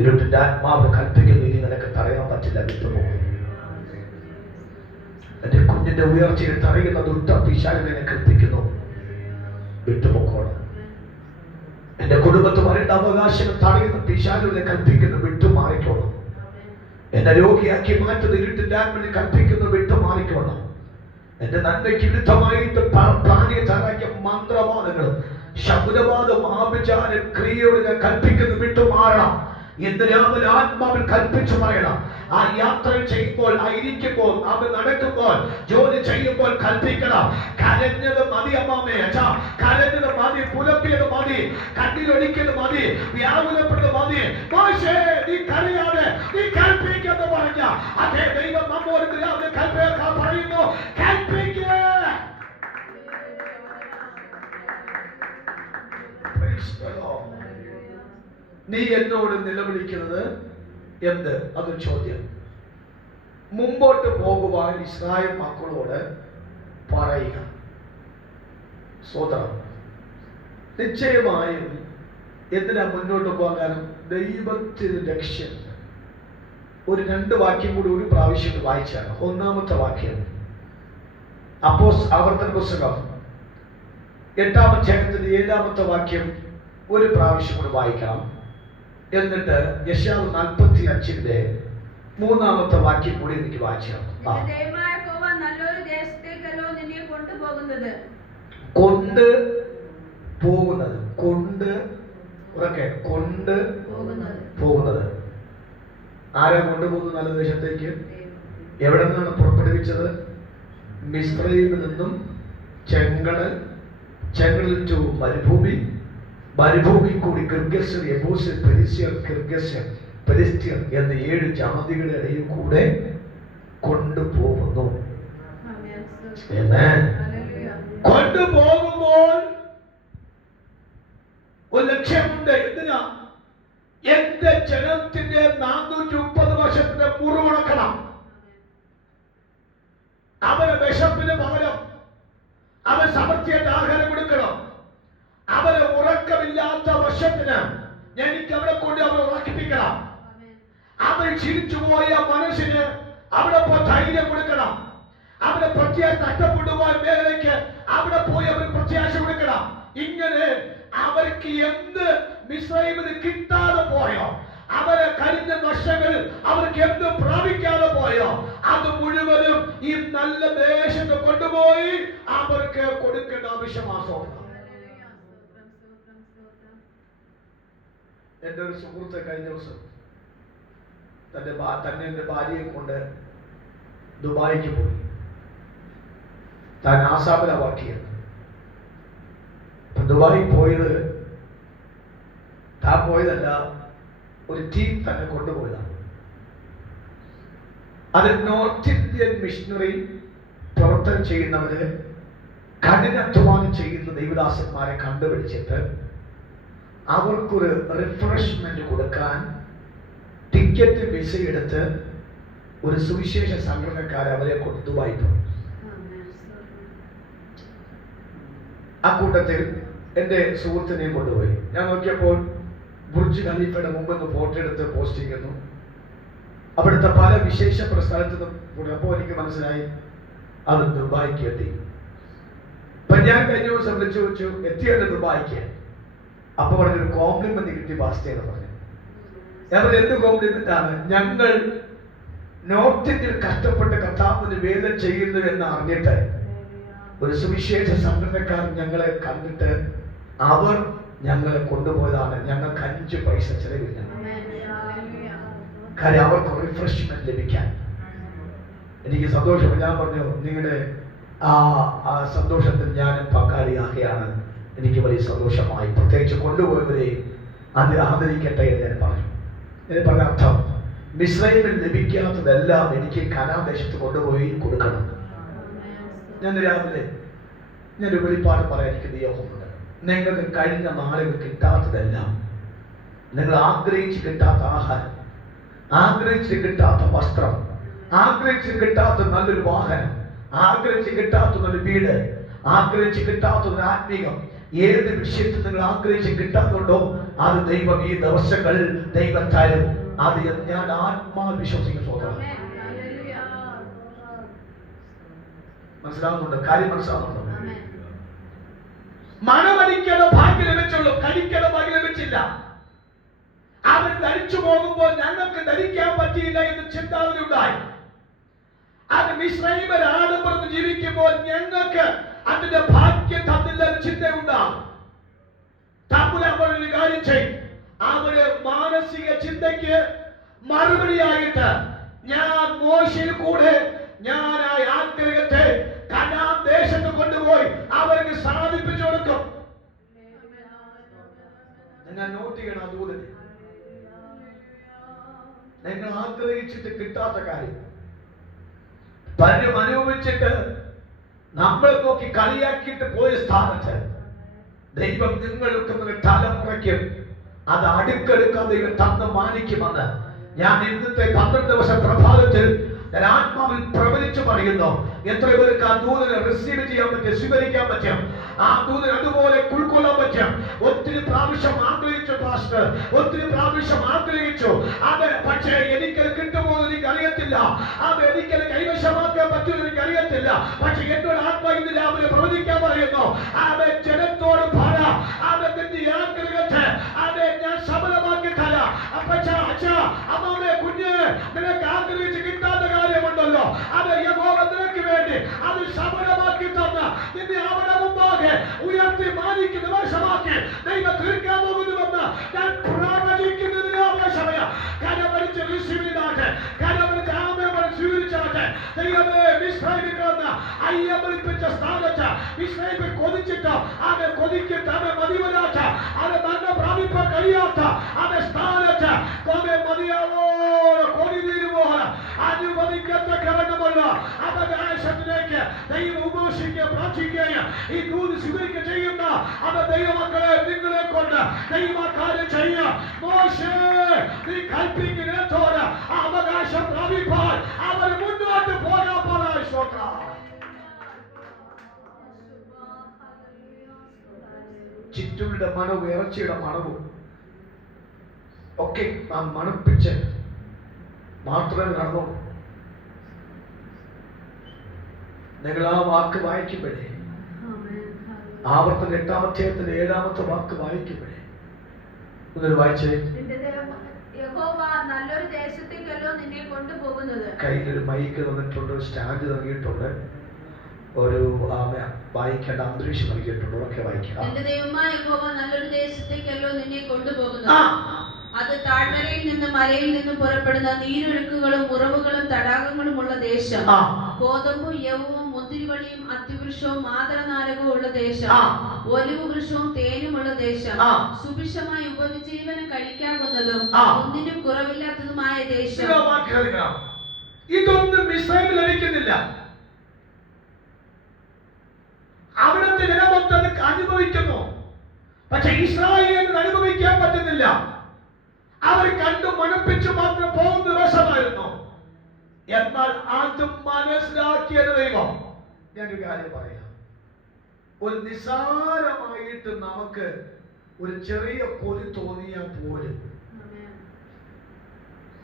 ഇരുട്ടിന്റെ ആത്മാവ് കൽപ്പിക്കുന്ന ഇനി നിനക്ക് തറയാൻ പറ്റില്ല, വിട്ടുപോകും. എന്റെ കുഞ്ഞിന്റെ ഉയർച്ചയിൽ തറയുന്ന ദുഷ്ട പിശാചിനെ കൽപ്പിക്കുന്നു, വിട്ടുപോക്കോണം. എന്റെ കുടുംബത്ത് വരേണ്ട അവകാശങ്ങൾ തടയുന്ന പിശാചിനെ കൽപ്പിക്കുന്നു, വിട്ടുമാറിക്കോണം. എന്നെ രോഗിയാക്കി മാറ്റുന്ന ഇരുട്ടിന്റെ ആത്മാവിനെ കൽപ്പിക്കുന്നു, വിട്ടുമാറിക്കോണം. എന്റെ നന്മയ്ക്ക് വിരുദ്ധമായിട്ട് പ്ലാനിയെ തയ്യാറാക്കിയ മന്ത്രവാദങ്ങളും ശബ്ദവാദം ആഭിചാര ക്രിയയോട് കൽപ്പിക്കുന്നു, വിട്ടുമാറണം. ഇന്ന് രാവിലെ ആത്മാവിൽ കൽപ്പിച്ചു പറയണം. ആ യാത്ര ചെയ്യുമ്പോൾ, ആ ഇരിക്കുമ്പോൾ, അവൻ നടക്കുമ്പോൾ, ജോലി ചെയ്യുമ്പോൾ കൽപ്പിക്കണം. കരഞ്ഞത് മതി അമ്മാമേ, അച്ഛാ, കരഞ്ഞത് മതി, പുലപ്പിയത് മതി, കണ്ണിലൊഴിക്കത് മതി, വ്യാകുലപ്പെടുന്നത് മതി. മോശേ, നീ കരയാതെ നീ കൽപ്പിക്കെന്ന് പറഞ്ഞ അതേ ദൈവം നമ്മോട് രാവിലെ കൽപ്പിക്കാൻ പറയുന്നു. കൽപ്പിക്കുക. നീ എന്നോട് നിലവിളിക്കുന്നത് എന്ത്? അതൊരു ചോദ്യം. മുമ്പോട്ട് പോകുവാൻ ഇസ്രായേൽ മക്കളോട് പറയുക. സ്വതന്ത്രം. നിശ്ചയമായും എന്തിനാ മുന്നോട്ട് പോകാൻ? ദൈവത്തിന് ലക്ഷ്യം. ഒരു 2 വാക്യം കൂടി ഒരു പ്രാവശ്യം വായിച്ചാണ്. ഒന്നാമത്തെ വാക്യം ആവർത്തന പുസ്തകം 8-ാം അധ്യായത്തിന്റെ 7-ാമത്തെ വാക്യം ഒരു പ്രാവശ്യം കൂടി വായിക്കണം. എന്നിട്ട് യെശയ്യാവ് 45-ന്റെ 3-ാമത്തെ വാക്യം കൂടി എനിക്ക് വായിക്കണം. നല്ലൊരു ദേശത്തേക്കല്ലോ നിന്നെ കൊണ്ടുപോകുന്നത്. പോകുന്നത് ആരാ കൊണ്ടുപോകുന്നത്? നല്ല ദേശത്തേക്ക്. എവിടെ നിന്നാണ് പുറപ്പെടുവിച്ചത്? മിസ്രയീമിൽ നിന്നും ചെങ്കടൽ ടു മരുഭൂമി, മരുഭൂമി കൂടി ഗിർഗസ്യർ, യെബൂസ്യർ, പെരിസ്യർ, കിർഗസ്യർ, പെലിസ്ത്യർ എന്ന 7 ജാതികളുടെ ഇടയിൽ കൂടെ കൊണ്ടുപോകുന്നു. കൊണ്ടുപോകുമ്പോൾ ഒരു ലക്ഷ്യമുണ്ട്. എന്തിനാ? എന്റെ ജനത്തിന്റെ 430 വർഷത്തിന്റെ മുറിവുണക്കണം. അവരെ വിശപ്പിന് പകരം അവൻ സമൃദ്ധിയായിട്ട് ആഹാരം കൊടുക്കണം. അവരെ ഉറക്കമില്ലാത്ത വർഷത്തിന് എനിക്ക് അവിടെ കൊണ്ട് അവരെ ഉറക്കിപ്പിക്കണം. അവർ ചിരിച്ചുപോയ മനസ്സിന് അവിടെ പോയി ധൈര്യം കൊടുക്കണം. അവിടെ പ്രത്യാശ നഷ്ടപ്പെടുവാൻ മേഖലയ്ക്ക് അവിടെ പോയി അവർ പ്രത്യാശ കൊടുക്കണം. ഇങ്ങനെ അവർക്ക് എന്ത് മിസ്രയീമിൽ കിട്ടാതെ പോയോ, അവരെ കഴിഞ്ഞ വർഷങ്ങൾ അവർക്ക് എന്ത് പ്രാപിക്കാതെ പോയോ, അത് മുഴുവനും ഈ നല്ല ദേശത്ത് കൊണ്ടുപോയി അവർക്ക് കൊടുക്കേണ്ട ആവശ്യമാണ്. എന്റെ ഒരു സുഹൃത്ത് കഴിഞ്ഞ ദിവസം എന്റെ ഭാര്യയെ കൊണ്ട് ദുബായിക്ക് പോയി. താൻ ആസാമിലെ വർക്ക് ചെയ്യുന്നു. ദുബായി താൻ പോയതല്ല, ഒരു ടീം തന്നെ കൊണ്ടുപോയതാണ്. അത് നോർത്ത് ഇന്ത്യൻ മിഷണറി പ്രവർത്തനം ചെയ്യുന്നവര്, കഠിനാധ്വാനം ചെയ്യുന്ന ദൈവദാസന്മാരെ കണ്ടുപിടിച്ചിട്ട് അവർക്കൊരു റിഫ്രഷ്മെന്റ് കൊടുക്കാൻ ടിക്കറ്റ് വിസ എടുത്ത് ഒരു സുവിശേഷ സംഘടനക്കാരെ അവരെ കൊണ്ട് ദുബായി പോയി. ആ കൂട്ടത്തിൽ എന്റെ സുഹൃത്തിനെ കൊണ്ടുപോയി. ഞാൻ നോക്കിയപ്പോൾ ബുർജ് ഖലീഫയുടെ മുമ്പ് ഫോട്ടോ എടുത്ത് പോസ്റ്റ് ചെയ്യുന്നു. അവിടുത്തെ പല വിശേഷപ്പെട്ട സ്ഥലത്ത് നിന്നും. അപ്പോൾ എനിക്ക് മനസ്സിലായി അത് ദുബായിക്ക് എത്തി. അപ്പൊ ഞാൻ കഴിഞ്ഞ ദിവസം വിളിച്ചു വെച്ചു, എത്തിയല്ലേ ദുബായിക്ക്? അപ്പൊ പറഞ്ഞൊരു കോംപ്ലിമെന്റ് കിട്ടി പാസ്റ്റേ എന്ന് പറഞ്ഞു. ഞാൻ എന്ത് കോംപ്ലിമെന്റ് ആണ്? ഞങ്ങൾ നോർത്ത് ഇന്ത്യയിൽ കഷ്ടപ്പെട്ട് കർത്താവിന് വേദന ചെയ്യുന്നു എന്ന് അറിഞ്ഞിട്ട് ഒരു സുവിശേഷ സംഘടനക്കാർ ഞങ്ങളെ കണ്ടിട്ട് അവർ ഞങ്ങളെ കൊണ്ടുപോയതാണ്. ഞങ്ങൾക്ക് 5 പൈസ ചെലവില്ല. കാര്യം അവർക്ക് റിഫ്രഷ്മെന്റ് ലഭിക്കാൻ. എനിക്ക് സന്തോഷം. ഞാൻ പറഞ്ഞു, നിങ്ങളുടെ ആ സന്തോഷത്തിൽ ഞാനും പങ്കാളിയാകുകയാണ്. എനിക്ക് വലിയ സന്തോഷമായി. പ്രത്യേകിച്ച് കൊണ്ടുപോയവരെയും അത് ആദരിക്കട്ടെ എന്ന് ഞാൻ പറഞ്ഞു. ഞാൻ പറഞ്ഞ അർത്ഥം, മിസ്രയീമിൽ ലഭിക്കാത്തതെല്ലാം എനിക്ക് കനാൻ ദേശത്ത് കൊണ്ടുപോയി കൊടുക്കണം. ഞാൻ രാവിലെ ഞാനൊരു വെളിപ്പാട് പറയാൻ എനിക്ക് നിയോഗമുണ്ട്. നിങ്ങൾക്ക് കഴിഞ്ഞ നാളുകൾ കിട്ടാത്തതെല്ലാം, നിങ്ങൾ ആഗ്രഹിച്ച് കിട്ടാത്ത ആഹാരം, ആഗ്രഹിച്ച് കിട്ടാത്ത വസ്ത്രം, ആഗ്രഹിച്ച് കിട്ടാത്ത നല്ലൊരു വാഹനം, ആഗ്രഹിച്ച് കിട്ടാത്ത നല്ലൊരു വീട്, ആഗ്രഹിച്ച് കിട്ടാത്ത ഒരു ആത്മീകം, ഏത് വിഷയത്തിൽ നിങ്ങൾ ആഗ്രഹിച്ച് കിട്ടാത്തുണ്ടോ അത് ദൈവം ഈ ദിവസങ്ങൾ ദൈവം തരും. അത് ഞാൻ ആത്മാവ് വിശ്വസിക്കുന്ന സോദരൻ. മനസ്സിലാവുന്നുണ്ട്? കാര്യം മനസ്സിലാവുന്നുണ്ടോ? മണമടിക്കുന്ന ഭാഗ്യം ലഭിച്ചുള്ളൂ, കഴിക്കുന്ന ഭാഗ്യം ലഭിച്ചില്ല. അവർ ധരിച്ചു പോകുമ്പോൾ ഞങ്ങൾക്ക് ധരിക്കാൻ പറ്റിയില്ല എന്ന് ചിന്താഗതി ഉണ്ടായി. അത് മിസ്രയീമിൽ ആഡംബരത്തിൽ ജീവിക്കുമ്പോൾ ഞങ്ങൾക്ക് അതിന്റെ ഭാഗ്യം തന്നില്ല ചിന്തയുണ്ടാകും. തമ്മിൽ അവരൊരു കാര്യം ചെയ്യും. അവര് മാനസിക ചിന്ത ചിന്തയ്ക്ക് മറുപടിയായിട്ട് ഞാൻ മോശയിൽ കൂടെ ഞാൻ ആ ആഗ്രഹത്തെ കനാൻ ദേശത്ത് കൊണ്ടുപോയി അവർക്ക് സാധിപ്പിച്ചു കൊടുക്കും. നിങ്ങൾ നോട്ട് ചെയ്യണം, ദൂതനെ നിങ്ങൾ ആഗ്രഹിച്ചിട്ട് കിട്ടാത്ത കാര്യം, പലരും അനുഭവിച്ചിട്ട് നമ്മളെ നോക്കി കളിയാക്കിയിട്ട് പോയ സ്ഥാനത്ത് ദൈവം നിങ്ങൾക്ക് തലമുറയ്ക്കും അത് അടുക്കെടുക്കാൻ ദൈവം തന്ന് മാനിക്കുമെന്ന് ഞാൻ ഇന്നത്തെ 12 ദിവസം പ്രഭാതത്തിൽ ഞാൻ ആത്മാവിൽ പ്രവചിച്ചു പറയുന്നു. എത്ര പേർക്ക് ആ ദൂതനെ റിസീവ് ചെയ്യാൻ പറ്റും, സ്വീകരിക്കാൻ പറ്റും, ആ ദൂതനെ അതുപോലെ ഉൾക്കൊള്ളാൻ പറ്റും. ഒത്തിരി പ്രാവശ്യം ആഗ്രഹിച്ചു പാസ്റ്റർ, ഒത്തിരി പ്രാവശ്യം ആഗ്രഹിച്ചു അത്, പക്ഷേ എനിക്കത് കിട്ടുമോ എന്ന് എനിക്ക് അറിയത്തില്ല, അത് എനിക്കത് കൈവശമാക്കാൻ പറ്റുമെന്ന് എനിക്ക് അറിയത്തില്ല. പക്ഷെ എന്നോട് ആത്മാവിൽ രാവിലെ പ്രവചിക്കാൻ പറയുന്നു, അത് ജനത്തോട് പറ, അത് നിന്റെ ആഗ്രഹത്തെ അത് ഞാൻ സഫലമാക്കി തരാം. അപ്പച്ചാ അച്ഛാ അമ്മാമേ കുഞ്ഞ്, നിനക്ക് ആഗ്രഹിച്ച് കിട്ടാത്ത കാര്യമുണ്ടല്ലോ, അത് യഹോവ നിനക്ക് വേണ്ടി അത് സഫലമാക്കി തന്ന നിന്നെ അവിടെ മുമ്പാകെ ഉയർത്തി മാനിക്കുന്ന വശമാക്കി ദൈവം തീർക്കാൻ പോകുന്നുവെന്ന് ഞാൻ പ്രവചിക്കുന്നതിന് ആവശ്യമയ കരമടിച്ച് റിസീവിനാട്ടെ, കരമടിച്ച് ആമേമ സ്വീകരിച്ചാട്ടെ. ദൈവമേ വിശ്രമിക്കുന്ന അയ്യമ്പളിപ്പിച്ച സ്ഥാനത്ത് വിശ്രമിപ്പ് കൊതിച്ചിട്ട് അത് കൊതിക്കിട്ട് അത് മതിവരാത്ത അത് നല്ല പ്രാപിപ്പാൻ കഴിയാത്ത അത് സ്ഥാനത്ത് മതിയാവോടെ കൊതി തീരുപോലെ അനുവദിക്കത്ത കരണമല്ല അവകാശത്തിലേക്ക് ദൈവം ഉപേക്ഷിക്കുക പ്രാർത്ഥിക്കുകയും ഈ ദൂത് സ്വീകരിക്കുക ചെയ്യുന്ന അത് ദൈവമക്കളെ നിങ്ങളെ കൊണ്ട് ദൈവക്കാരെ ചെയ്യുക. മോശേ നീ കൽപ്പിക്കുന്നതോടെ അവകാശം പ്രാപിപ്പാൻ അവർ മുന്നോട്ട് പോകാൻ പോകാൻ ശ്രോത്രം. ചുറ്റുകളുടെ മണവും ഇറച്ചിയുടെ മണവും ഒക്കെ നാം മണപ്പിച്ച് മാത്രമേ നടന്നു. നിങ്ങൾ ആ വാക്ക് വായിക്കുമ്പോഴേ, ആവർത്തന 8-ാം അധ്യായത്തിന്റെ 7-ാമത്തെ വാക്ക് വായിക്കുമ്പോഴേ നിങ്ങൾ വായിച്ചേ, നല്ലൊരു ദേശത്തേക്കല്ലോ നിന്നെ കൊണ്ടുപോകുന്നത്. കയ്യിലൊരു മൈക്ക് തന്നിട്ടുണ്ട്, സ്റ്റാൻഡ് നൽകിയിട്ടുണ്ട്, ഒരു വായിക്കേണ്ട അന്തരീക്ഷം നൽകിയിട്ടുണ്ട്. ഒക്കെ വായിക്കാം. എന്റെ ദൈവമായ യഹോവ നല്ലൊരു ദേശത്തേക്കല്ലോ നിന്നെ കൊണ്ടുപോകുന്നത്. അത് താഴ്വരയിൽ നിന്ന് മലയിൽ നിന്ന് പുറപ്പെടുന്ന നീരൊഴുക്കുകളും ഉറവുകളും തടാകങ്ങളും ഉള്ള ദേശം, കോതമ്പും യവവും മുന്തിരിവള്ളിയും അത്തിവൃക്ഷവും മാതളനാരകവും ഉള്ള ദേശം, ഒലിവ് വൃക്ഷവും തേനുമുള്ള ദേശം, സുഭിക്ഷമായി ഉപജീവനം കഴിക്കാവുന്നതും ഒന്നിനും കുറവില്ലാത്തതുമായ ദേശം. ഇതൊന്നും മിസ്രൈമിൽ ലഭിക്കുന്നില്ല. അവിടുത്തെ ജനമൊക്കെ അത് അനുഭവിക്കുന്നു, പക്ഷെ ഇസ്രായേലിന് അനുഭവിക്കാൻ പറ്റുന്നില്ല. അവർ കണ്ടു മണപ്പിച്ചു മാത്രം പോകുന്ന ദിവസമായിരുന്നു. എന്നാൽ ആദ്യം മനസ്സിലാക്കിയത് ദൈവം. ഞാനൊരു കാര്യം പറയാം, ഒരു നിസാരമായിട്ട് നമുക്ക് ഒരു ചെറിയ കൊതി തോന്നിയാൽ പോലും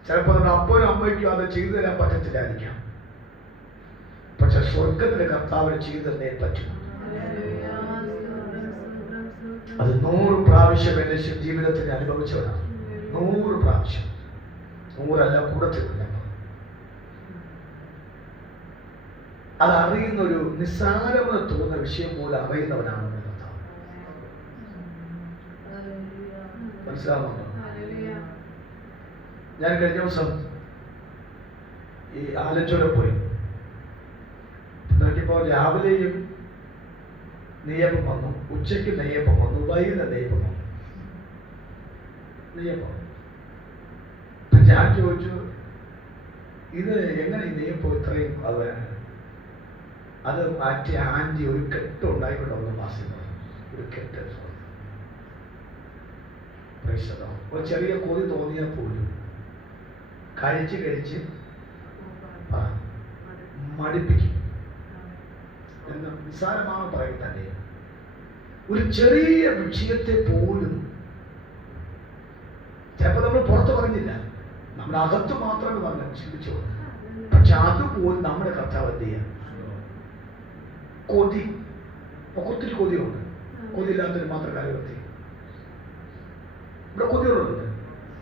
ചിലപ്പോൾ നമ്മുടെ അപ്പനും അമ്മയ്ക്കും അത് ചെയ്തു തരാൻ പറ്റത്തില്ലായിരിക്കാം, പക്ഷെ സ്വർഗത്തിലെ കർത്താവിന് ചെയ്തു തന്നേ പറ്റും. അത് 100 പ്രാവശ്യം എന്റെ ജീവിതത്തിൽ അനുഭവിച്ചവരാണ്. 100 പ്രാവശ്യം, 100 കൂടത്തില്ല. അത് അറിയുന്ന ഒരു നിസ്സാരമെന്ന് തോന്നുന്ന വിഷയം പോലെ അറിയുന്നവനാണ് കർത്താവ്. മനസ്സിലാവുന്നുണ്ടോ? ഞാൻ കഴിഞ്ഞ ദിവസം ഈ ആലച്ചോല പോയി നോക്കിയപ്പോൾ രാവിലെയും നെയ്യപ്പം വന്നു, ഉച്ചയ്ക്ക് നെയ്യപ്പം വന്നു, വൈകുന്നേരം നെയ്യപ്പം വന്നു. നെയ്യപ്പം ഞാൻ ചോദിച്ചു, ഇത് എങ്ങനെ ഈ നെയ്യപ്പം ഇത്രയും അത് മാറ്റി ആൻറ്റി ഒരു കെട്ട് ഉണ്ടായിക്കൊണ്ട് ഒന്ന് മാസം ഒരു കെട്ട് ഒരു ചെറിയ കൊതി തോന്നിയാൽ പോലും കഴിച്ച് മടുപ്പിക്കും എന്ന് നിസ്സാരമാണ് പറയുക. തന്നെ ഒരു ചെറിയ വിഷയത്തെ പോലും ചിലപ്പോൾ നമ്മൾ പുറത്ത് പറഞ്ഞില്ല, നമ്മുടെ അകത്ത് മാത്രമേ പറഞ്ഞു ചിന്തിച്ചു. പക്ഷെ അതുപോലും നമ്മുടെ കർത്താവ് എന്ത് ചെയ്യാം? കൊതി, ഒത്തിരി കൊതിയുണ്ട്. കൊതിയില്ലാത്തൊരു മാത്രം കാര്യത്തിൽ ഇവിടെ കൊതികളുണ്ട്.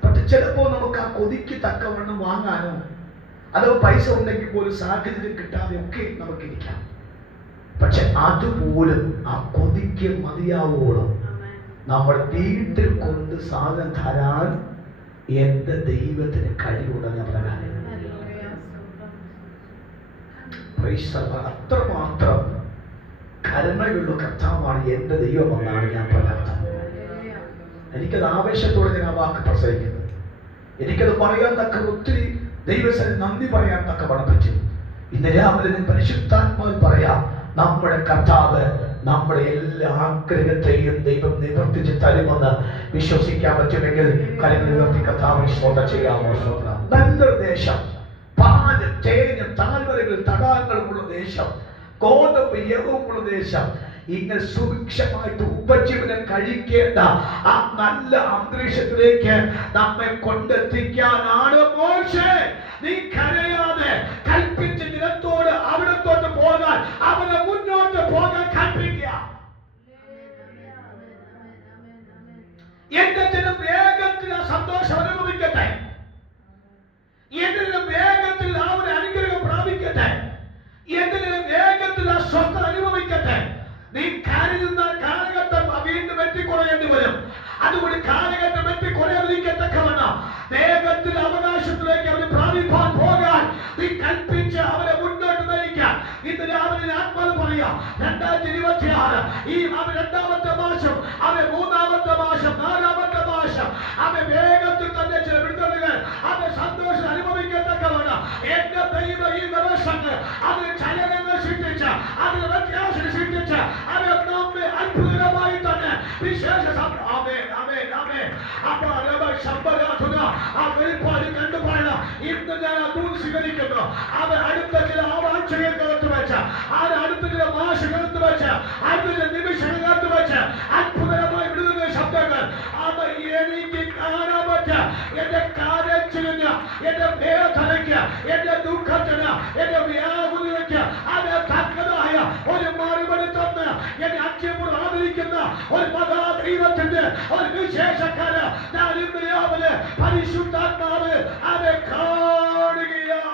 പക്ഷെ ചിലപ്പോൾ നമുക്ക് ആ കൊതിക്ക് തക്കവണ്ണം വാങ്ങാനോ അതോ പൈസ ഉണ്ടെങ്കിൽ പോലും സാഹചര്യം കിട്ടാതെ ഒക്കെ നമുക്കിരിക്കാം. പക്ഷെ അതുപോലും ആ കൊതിക്ക് മതിയാവോളം നമ്മൾ വീട്ടിൽ കൊണ്ട് സാധനം തരാൻ എന്റെ ദൈവത്തിന് കഴിവുണ്ടെന്ന് ഞാൻ പറയാൻ അത്രമാത്രം കരുണയുള്ള കർത്താവാണ് എന്റെ ദൈവം എന്നാണ് ഞാൻ പറയാത്തത്. എനിക്കത് ആവേശത്തോടെ ഞാൻ ആ വാക്ക് പ്രസംഗിക്കുന്നത്. എനിക്കത് പറയാൻ തക്ക ഒത്തിരി ദൈവത്തിന് നന്ദി പറയാൻ തക്കവണ്ണം പറ്റും. ഇന്ന് രാവിലെ ഞാൻ പരിശുദ്ധാത്മാവിൽ പറയാം, നമ്മുടെ കർത്താവ് നമ്മുടെ എല്ലാ ആഗ്രഹത്തെയും ദൈവം നിവർത്തിച്ച് തരുമെന്ന് വിശ്വസിക്കാൻ പറ്റുമെങ്കിൽ കരങ്ങൾ ഉയർത്തി കർത്താവിനെ സ്തോത്രം ചെയ്യാമോ? സ്തോത്രം. നല്ലൊരു ദേശം, പാലും തേനും താഴ്വരകളും തടാകങ്ങളുമുള്ള ദേശം, ഗോതമ്പ് യവമുള്ള ദേശം, ഇങ്ങനെ സുഭിക്ഷമായിട്ട് ഉപജീവനം കഴിക്കേണ്ട ആ നല്ല അന്തരീക്ഷത്തിലേക്ക് നമ്മെ കൊണ്ടെത്തിക്കാനാണ് മോശെ നീ കരയാതെ കൽപ്പിച്ച ജനത്തോട് അവിടത്തോട്ട് പോകാൻ, അവനെ മുന്നോട്ട് പോകാൻ കൽപ്പിക്കുക. എന്റെ ജനം വേഗത്തിൽ ആ സന്തോഷം അനുഭവിക്കട്ടെ, എന്റെ ജനം വേഗത്തിൽ ആ ഒരു അനുഗ്രഹം പ്രാപിക്കട്ടെ, എന്റെ ജനം വേഗത്തിൽ ആ സ്വസ്ഥ അനുഭവിക്കട്ടെ. നീ കരുതുന്ന കാലഘട്ടം വീണ്ടും വെട്ടിക്കുറയേണ്ടി വരും. അതുകൊണ്ട് കാലഘട്ടം വെട്ടിക്കുറയാതിരിക്കത്തക്കവണ്ണം വേഗത്തിൽ അവകാശത്തിലേക്ക് അവന് പ്രാപിപ്പാൻ പോകാൻ നീ കൽപ്പിച്ച് അവരെ മുന്നോട്ട് നയിക്കാൻ. ഇന്ന് രാവിലെ ആത്മാവ് പറയാം, 2026 ഈ രണ്ടാമത്തെ മാസം, അവൻ മൂന്നാമത്തെ മാസം, നാലാമത്തെ മാസം, അവൻ വേഗത്തിൽ തന്നെ ചില വിടുതലുകൾ, അവൻ സന്തോഷം അനുഭവിക്കത്തക്കവണ്ണം എന്റെ ദൈവം ഈ ദിവസങ്ങൾ അതിന് ചലനങ്ങൾ സൃഷ്ടിച്ച്, അതിന് വ്യത്യാസം സൃഷ്ടിച്ച് അവൻ നമ്മെ അത്ഭുതമായി തന്നെ വിശേഷ വെളിപ്പാടി കണ്ടു പറയണം. ഇന്ന് ഞാൻ ദൂത് സ്വീകരിക്കുന്നു. അവൻ അടുത്ത ചില ആവാഴ്ചകൾ കലർത്ത് വെച്ച്, അടുത്ത ചില മാസകലത്ത് വെച്ച്, അടുത്ത ചില നിമിഷങ്ങളത്ത് വെച്ച് അത്ഭുതമായി വിടുന്ന ശബ്ദങ്ങൾ അവൻ എനിക്ക് കാണാൻ പറ്റുക. എന്റെ കാര്യത്തിന്, എന്റെ വേദനയ്ക്ക്, എന്റെ ദുഃഖത്തിന്, എന്റെ വ്യാകുലയ്ക്ക് അവൻ തക്കതായ ഒരു മറുപടി തന്ന് എന്നെ അച്ഛനോട് ആദരിക്കുന്ന ഒരു മഹാദൈവത്തിന്റെ ഒരു വിശേഷക്കാര് ഞാൻ ഇന്ന് രാവിലെ പരിശുദ്ധാത്മാവ് അവരെ കാണുകയാണ്.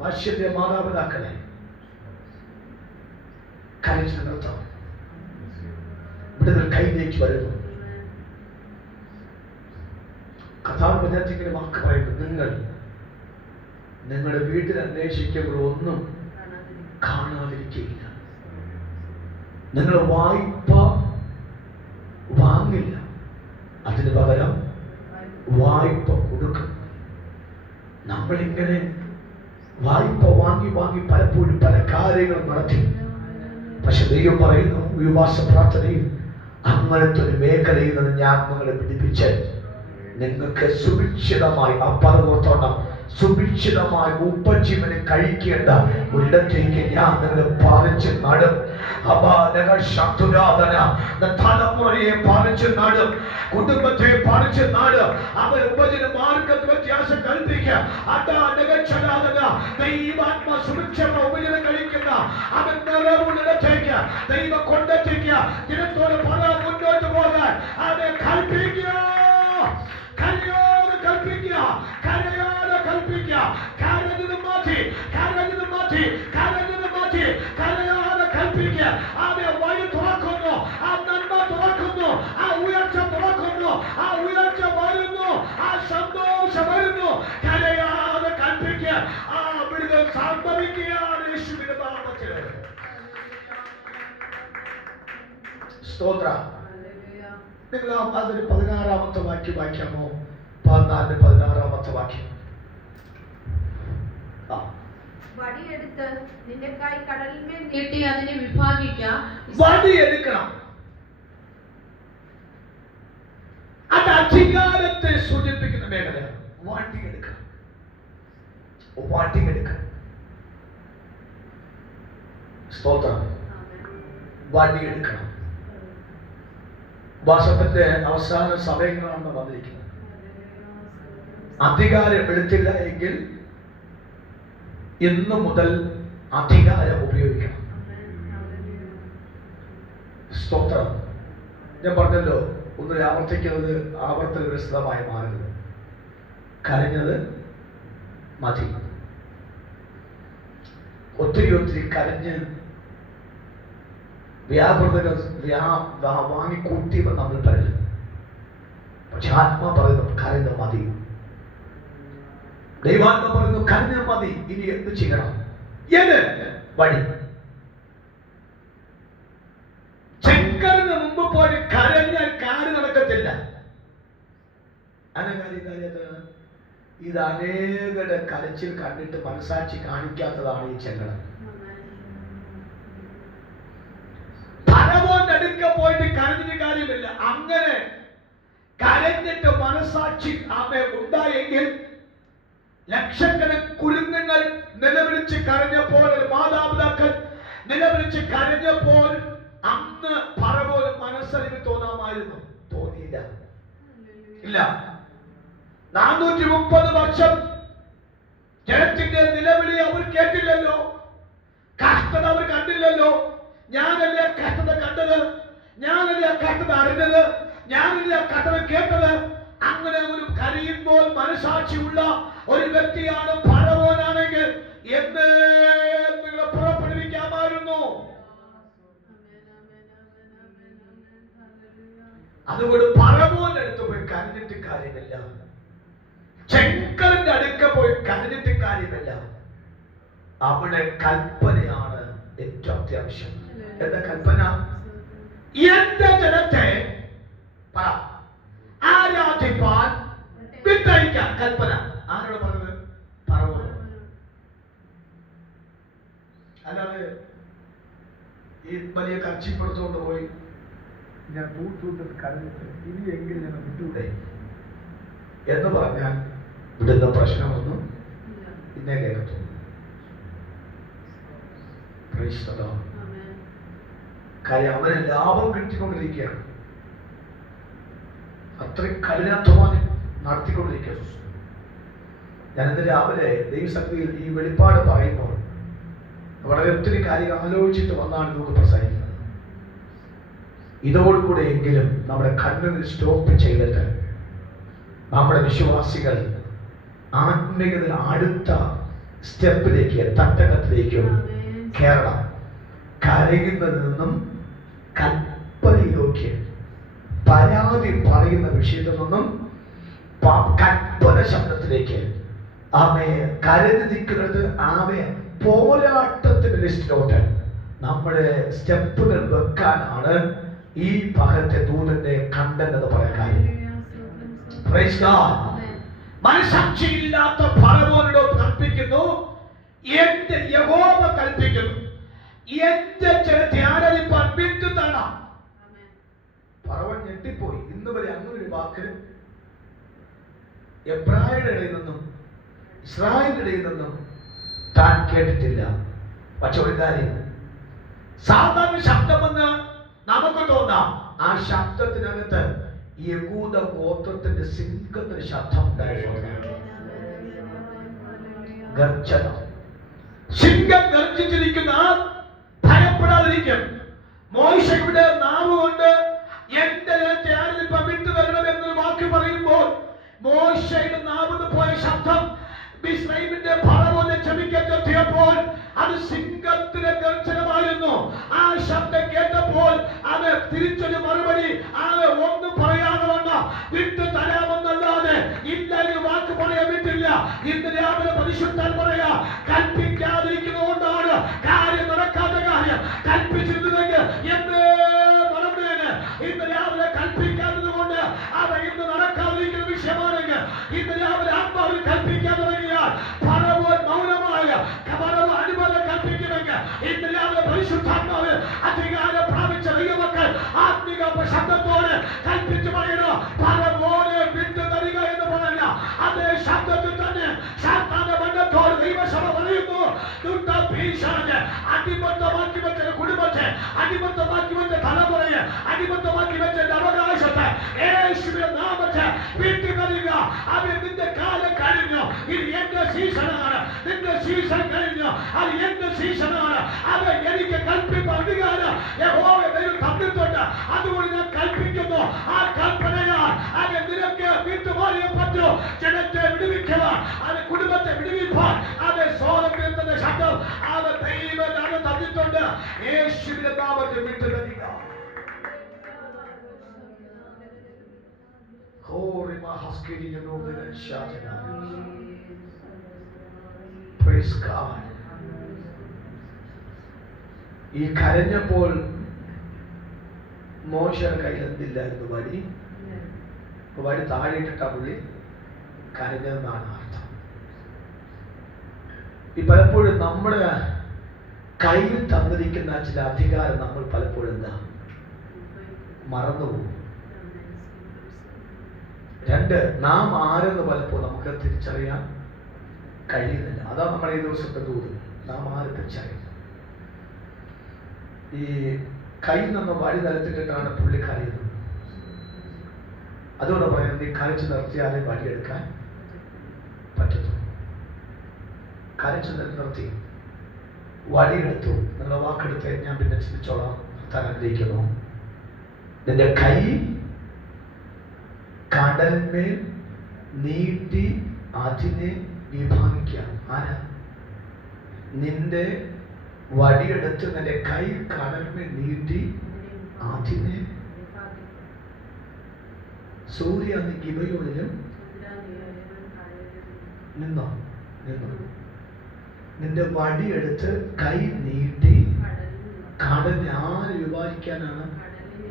മനുഷ്യന്റെ മാതാപിതാക്കളെ കരച്ചു നിർത്താം. വിടുതൽ കൈയിലേക്ക് വരുന്നു. കഥാവ് വിദ്യാർത്ഥികളുടെ വാക്ക് പറയുന്നു, നിങ്ങളുടെ വീട്ടിൽ അന്വേഷിക്കുമ്പോൾ ഒന്നും കാണാതിരിക്കുകയില്ല. നിങ്ങൾ വായ്പ വാങ്ങില്ല, അതിന് പകരം വായ്പ കൊടുക്കും. നമ്മളിങ്ങനെ വായ്പ വാങ്ങി വാങ്ങി പലപ്പോഴും പല കാര്യങ്ങൾ നടത്തി. പക്ഷെ ദൈവം പറയുന്നു, വിവാസ പ്രാർത്ഥനയിൽ അങ്ങനത്തെ ഒരു മേഖലയിൽ നിന്ന് ഞാൻ നിങ്ങളെ പിടിപ്പിച്ച് നിങ്ങൾക്ക് സുഭിക്ഷിതമായി ആ പർവ്വതോണം സുഭിക്ഷിതമായി ഉപജീവനം കഴിക്കേണ്ട ഒരിടത്തേക്ക് ഞാൻ നിങ്ങളെ പാലിച്ച് നടും. തലമുറയെ പാലിച്ച് നടും, കുടുംബത്തെ പാലിച്ച് നടും. അവർ ഉപജന മാർഗത്ത് വ്യത്യാസം കൽപ്പിക്കുക. ദൈവാത്മ സുഭിക്ഷമ ഉപജനം കഴിക്കുന്ന അവൻ നിറവുള്ളിടത്തേക്ക് ദൈവം കൊണ്ടെത്തിക്കുക. ദിനത്തോടെ പല മുന്നോട്ട് പോകാൻ അവനെ കൽപ്പിക്കുക. കരയോട് കൽപ്പിക്കുക, കരയോട് കൽപ്പിക്കുക. കരഞ്ഞത് മാറ്റി, കരഞ്ഞത് മാറ്റി, കരഞ്ഞത് മാറ്റി, കരയോട് കൽപ്പിക്കുക. അവൻ വഴി തുറക്കുന്നു, ആ നന്മ തുറക്കുന്നു, ആ ഉയർച്ച തുറക്കുന്നു, ആ ഉയർച്ച വരുന്നു, ആ സന്തോഷം വരുന്നു. കരയാതെ കൽപ്പിക്കുക. ആ വിടുതൽ സംഭവിക്കുകയാണ് യേശുവിന്റെ നാമത്തിൽ. സ്തോത്രം. നിങ്ങൾ അതിന് 16-ാമത്തെ വാക്യം വായിക്കാമോ? 14-16 വാക്യം. വടിയെടുത്ത് നിന്റെ കൈ കടലിന്മേൽ നീട്ടി അതിനെ വിഭാഗിക്കാം. വടിയെടുക്കണം. അത് അധികാരത്തെ സൂചിപ്പിക്കുന്ന മേഖലയാണ്. വടിയെടുക്കണം, വടിയെടുക്കണം. സ്തോത്രം. വടിയെടുക്കണം. വാസത്തിന്റെ അവസാന സമയങ്ങളാണ് വന്നിരിക്കുന്നത്. അധികാരം എടുത്തില്ല എങ്കിൽ ഇന്നു മുതൽ അധികാരം ഉപയോഗിക്കണം. സ്തോത്രം. ഞാൻ പറഞ്ഞല്ലോ, ഒന്ന് ആവർത്തിക്കുന്നത് ആവർത്തന വിരസതമായി മാറുന്നത്. കരഞ്ഞത് മതി. ഒത്തിരി കരഞ്ഞ് വ്യാപൃതകൾ വാങ്ങിക്കൂട്ടിയെന്ന് നമ്മൾ പറയുന്നു. പക്ഷെ ആത്മാ പറയുന്നു കരഞ്ഞ മതി. ദൈവാത്മ പറയുന്നു കരഞ്ഞ മതി. ഇനി എന്ത് ചെയ്യണം? ഏത് വഴി? ചെങ്കറിന് മുമ്പ് പോയി കരഞ്ഞാൽ കാര്യം നടക്കത്തില്ല. കാര്യത്താണ് ഇത്. അനേകരുടെ കരച്ചിൽ കണ്ടിട്ട് മനസാക്ഷി കാണിക്കാത്തതാണ് ഈ ചെങ്കടം. ഫറവോന്റെ അടുക്ക പോയിട്ട് കരഞ്ഞിട്ട് കാര്യമില്ല. അങ്ങനെ കരഞ്ഞിട്ട് മനസാക്ഷി ഉണ്ടായെങ്കിൽ ലക്ഷക്കണക്കിന് കുരുന്നുകൾ നിലവിളിച്ച് കരഞ്ഞപ്പോൾ, മാതാപിതാക്കൾ നിലവിളിച്ച് കരഞ്ഞപ്പോൾ അന്ന് ഫറവോന് മനസ്സറിവ് തോന്നാമായിരുന്നു. തോന്നിയില്ല. ഇല്ല. 430 വർഷം ജനത്തിന്റെ നിലവിളി അവർ കേട്ടില്ലല്ലോ. കഷ്ടത അവർ കണ്ടില്ലല്ലോ. ഞാനല്ലേ കഷ്ടത കണ്ടത്, ഞാനല്ലേ കഷ്ടത അറിഞ്ഞത്, ഞാനല്ലേ കഷ്ടത കേട്ടത്. അങ്ങനെ ഒരു കരയുമ്പോൾ മനസാക്ഷിയുള്ള ഒരു വ്യക്തിയാണ് ഫറവോനാണെങ്കിൽ എന്ന് നിങ്ങളെ പുറപ്പെടുവിക്കാമായിരുന്നു. അതുകൊണ്ട് ഫറവോന്റെ അടുത്ത് പോയി കരഞ്ഞിട്ട് കാര്യമില്ല. ചെങ്കറിന്റെ അടുക്ക പോയി കരഞ്ഞിട്ട് കാര്യമില്ല. അവിടെ കൽപ്പനയാണ് ഏറ്റവും അത്യാവശ്യം. എന്താ കൽപ്പന? എന്റെ ജനത്തെ ആരാധിപ്പാൻ വിട്ടയക്കാൻ കൽപ്പന. ആരോട് പറഞ്ഞത്? ഫറവോനോട്. അല്ലാതെ ഈ വലിയ കർച്ചിപ്പെടുത്തുകൊണ്ട് പോയി ഞാൻ തൂത്തൂത്തിൽ കരഞ്ഞിട്ട് ഇനിയെങ്കിലും ഞാൻ വിട്ടൂടെ എന്ന് പറഞ്ഞാൽ വിടുന്ന പ്രശ്നമൊന്നും ഇന്നേ കേൾക്കത്തു. കാര്യം അവന് ലാഭം കിട്ടിക്കൊണ്ടിരിക്കുകയാണ്. അത്രയും കഠിനാധ്വാനം നടത്തിക്കൊണ്ടിരിക്കുന്നു. ഞാനിന്ന് രാവിലെ ദൈവശക്തിയിൽ ഈ വെളിപ്പാട് പറയുമ്പോൾ വളരെ ഒത്തിരി കാര്യങ്ങൾ ആലോചിച്ചിട്ട് വന്നാണ് നമുക്ക് പ്രസംഗിക്കുന്നത്. ഇതോടുകൂടെ എങ്കിലും നമ്മുടെ കണ്ണുകൾ സ്റ്റോപ്പ് ചെയ്തിട്ട് നമ്മുടെ വിശ്വാസികൾ ആത്മീയതയിൽ അടുത്ത സ്റ്റെപ്പിലേക്ക്, തട്ടകത്തിലേക്കും കേരളം കരയുന്നതിൽ നിന്നും കൽപ്പനയിലേക്ക്, പരാതി പറയുന്ന വിഷയത്തിൽ നിന്നും കൽപ്പന ശബ്ദത്തിലേക്ക്, ആമയെ കരഞ്ഞു നിൽക്കുന്നത് ആമയെ പോരാട്ടത്തിന്റെ ലിസ്റ്റിലോട്ട് നമ്മുടെ സ്റ്റെപ്പുകൾ വെക്കാനാണ് ഈ പകരത്തെ ദൂതന്റെ കണ്ടന്റ് എന്ന് പറയാൻ കാര്യം. മനസാക്ഷിയില്ലാത്ത ഫറവോനോട് കൽപ്പിക്കുന്നു, എന്റെ യഹോവ കൽപ്പിക്കുന്നു, എന്റെ ജനത്തെ ആരാധിപ്പാൻ വിട്ടുതരണം. ഫറവോൻ ഞെട്ടിപ്പോയി. ഇന്ന് വരെ അങ്ങനൊരു വാക്ക് എബ്രായരുടെ ഇടയിൽ നിന്നും ഇസ്രായേലിന്റെ ഇടയിൽ നിന്നും താൻ കേട്ടിട്ടില്ല. പക്ഷെ ഒരു കാര്യം, സാധാരണ ശബ്ദമെന്ന് നമുക്ക് തോന്നാം. ആ ശബ്ദത്തിനകത്ത് യഹൂദ ഗോത്രത്തിന്റെ സിംഹത്തിന് ശബ്ദം ഉണ്ടായിരുന്നു. ഗർജന. സിംഹം ഗർജിച്ചിരിക്കുന്ന ഭയപ്പെടാതിരിക്കും. മോശയുടെ നാവ് കൊണ്ട് എന്റെ ജനത്തെ ആരാധിപ്പാൻ വിട്ടുതരണം എന്നൊരു വാക്ക് പറയുമ്പോൾ മോശയുടെ നാവിന് പോയ ശബ്ദം മിസ്രയീമിന്റെ ഫറവോന്റെ ചെവിക്കെത്തിയപ്പോൾ അത് സിംഹത്തിന്റെ ഗർജനമായിരുന്നു. ആ ശബ്ദം കേട്ടപ്പോൾ അത് തിരിച്ചൊരു മറുപടി അത് ഒന്നും പറയാതെ വന്ന വിട്ടു തരാമെന്നല്ലാതെ ഇല്ലെങ്കിൽ വാക്ക് പറയാൻ വിട്ടില്ല. ഇന്ന് രാവിലെ പരിശുദ്ധൻ പറയാ, കൽപ്പിക്കാതിരിക്കുന്നതുകൊണ്ടാണ് കാര്യം നടക്കാത്ത കാര്യം. കൽപ്പിച്ചിരുന്നെങ്കിൽ എന്ന് നടന്നേന്. ഇന്ന് രാവിലെ കൽപ്പിക്കാത്തത് കൊണ്ട് അവ ഇന്ന് നടക്കാതിരിക്കുന്ന വിഷയമാണെങ്കിൽ ഇന്ന് രാവിലെ ആത്മാവിൽ കൽപ്പിക്കാൻ തുടങ്ങിയാൽ ഫറവോൻ മൗനമായ ഫറവോൻ അനുമതി കൽപ്പിക്കുമെങ്കിൽ ഇന്ന് രാവിലെ പരിശുദ്ധാത്മാവ് അധികാരം പ്രാപിച്ച ദൈവമക്കൾ ആത്മിക ശബ്ദത്തോട് കൽപ്പിച്ചു പറയണം, ഫറവോനെ വിട്ടു തരിക എന്ന് പറഞ്ഞ അതേ ശബ്ദത്തിൽ തന്നെ സാത്താന്റെ ബന്ധത്തോട് ദൈവസഭ പറയുന്നു, ഭീഷണി അടിമത്തമാക്കി വെച്ച കുടുംബത്തെ, അടിമത്തമാക്കി വെച്ച തലമുറയെ, അടിമത്തമാക്കി വെച്ച അവകാശത്തെ യേശുവിന്റെ നാമത്തെ വിട്ടു തരിക. അവൻ നിന്റെ കാലം കഴിഞ്ഞു. ഇത് എന്റെ സീസണാണ്. നിന്റെ സീസൺ കഴിഞ്ഞു. അത് എന്റെ സീസണാണ്. അവൻ എനിക്ക് കൽപ്പിക്കുന്ന അധികാരം യഹോവ ദൈവം തന്നിട്ടുണ്ട്. അതുകൊണ്ട് ഞാൻ കൽപ്പിക്കുന്നു. ആ കൽപ്പനയാൽ അവൻ നിനക്ക് വിട്ടുപോയേ പറ്റൂ. ജനത്തെ വിടുവിക്കുവാൻ, അത് കുടുംബത്തെ വിടുവിപ്പാൻ, അത് സ്വാതന്ത്ര്യത്തിന്റെ ശബ്ദം, അത് യേശുവിന്റെ നാമത്തിൽ വിട്ടുതരിക. Praise God. ഈ കരഞ്ഞപ്പോൾ മോശയുടെ കയ്യിൽ എന്തില്ലായിരുന്നു? വടി താഴെയിട്ടിട്ടാ പുള്ളി കരഞ്ഞതെന്നാണ് അർത്ഥം. ഈ പലപ്പോഴും നമ്മുടെ കയ്യിൽ തന്നിരിക്കുന്ന ചില അധികാരം നമ്മൾ പലപ്പോഴും എന്താ മറന്നുപോകും. 2, നാം ആരെന്ന് പലപ്പോഴും നമുക്ക് തിരിച്ചറിയാൻ കഴിയുന്നില്ല. അതാ നമ്മൾ ഈ ദിവസത്തെ ദൂത്. നാം ആരെ തിരിച്ചറിയുന്നത്. ഈ കയ്യിൽ നിന്ന് വടി നിലത്തിട്ടിട്ടാണ് പുള്ളി കരയുന്നത്. അതുകൊണ്ട് പറയുന്നത് നീ കരച്ചു നിർത്തിയാലേ വടിയെടുക്കാൻ പറ്റത്തുള്ളൂ. കരച്ചു നിർത്തി വടിയെടുത്തു. നിങ്ങളുടെ വാക്കെടുത്ത് ഞാൻ പിന്നെ ചിന്തിച്ചോളാം. നിർത്താൻ ആഗ്രഹിക്കുന്നു. നിന്റെ കൈ കടലിന്മേൽ നീട്ടി അതിനെ വിഭാഗിക്കാം. ആരാ? നിന്റെ വടിയെടുത്ത് നിന്റെ കൈ കടലിന്മേൽ നീട്ടി അതിനെ. സൂര്യ ഗിബയോനിലും നിന്നോ നിന്റെ വടിയെടുത്ത് കൈ നീട്ടി കടലിനെ ആര് വിഭാഗിക്കാനാണ്?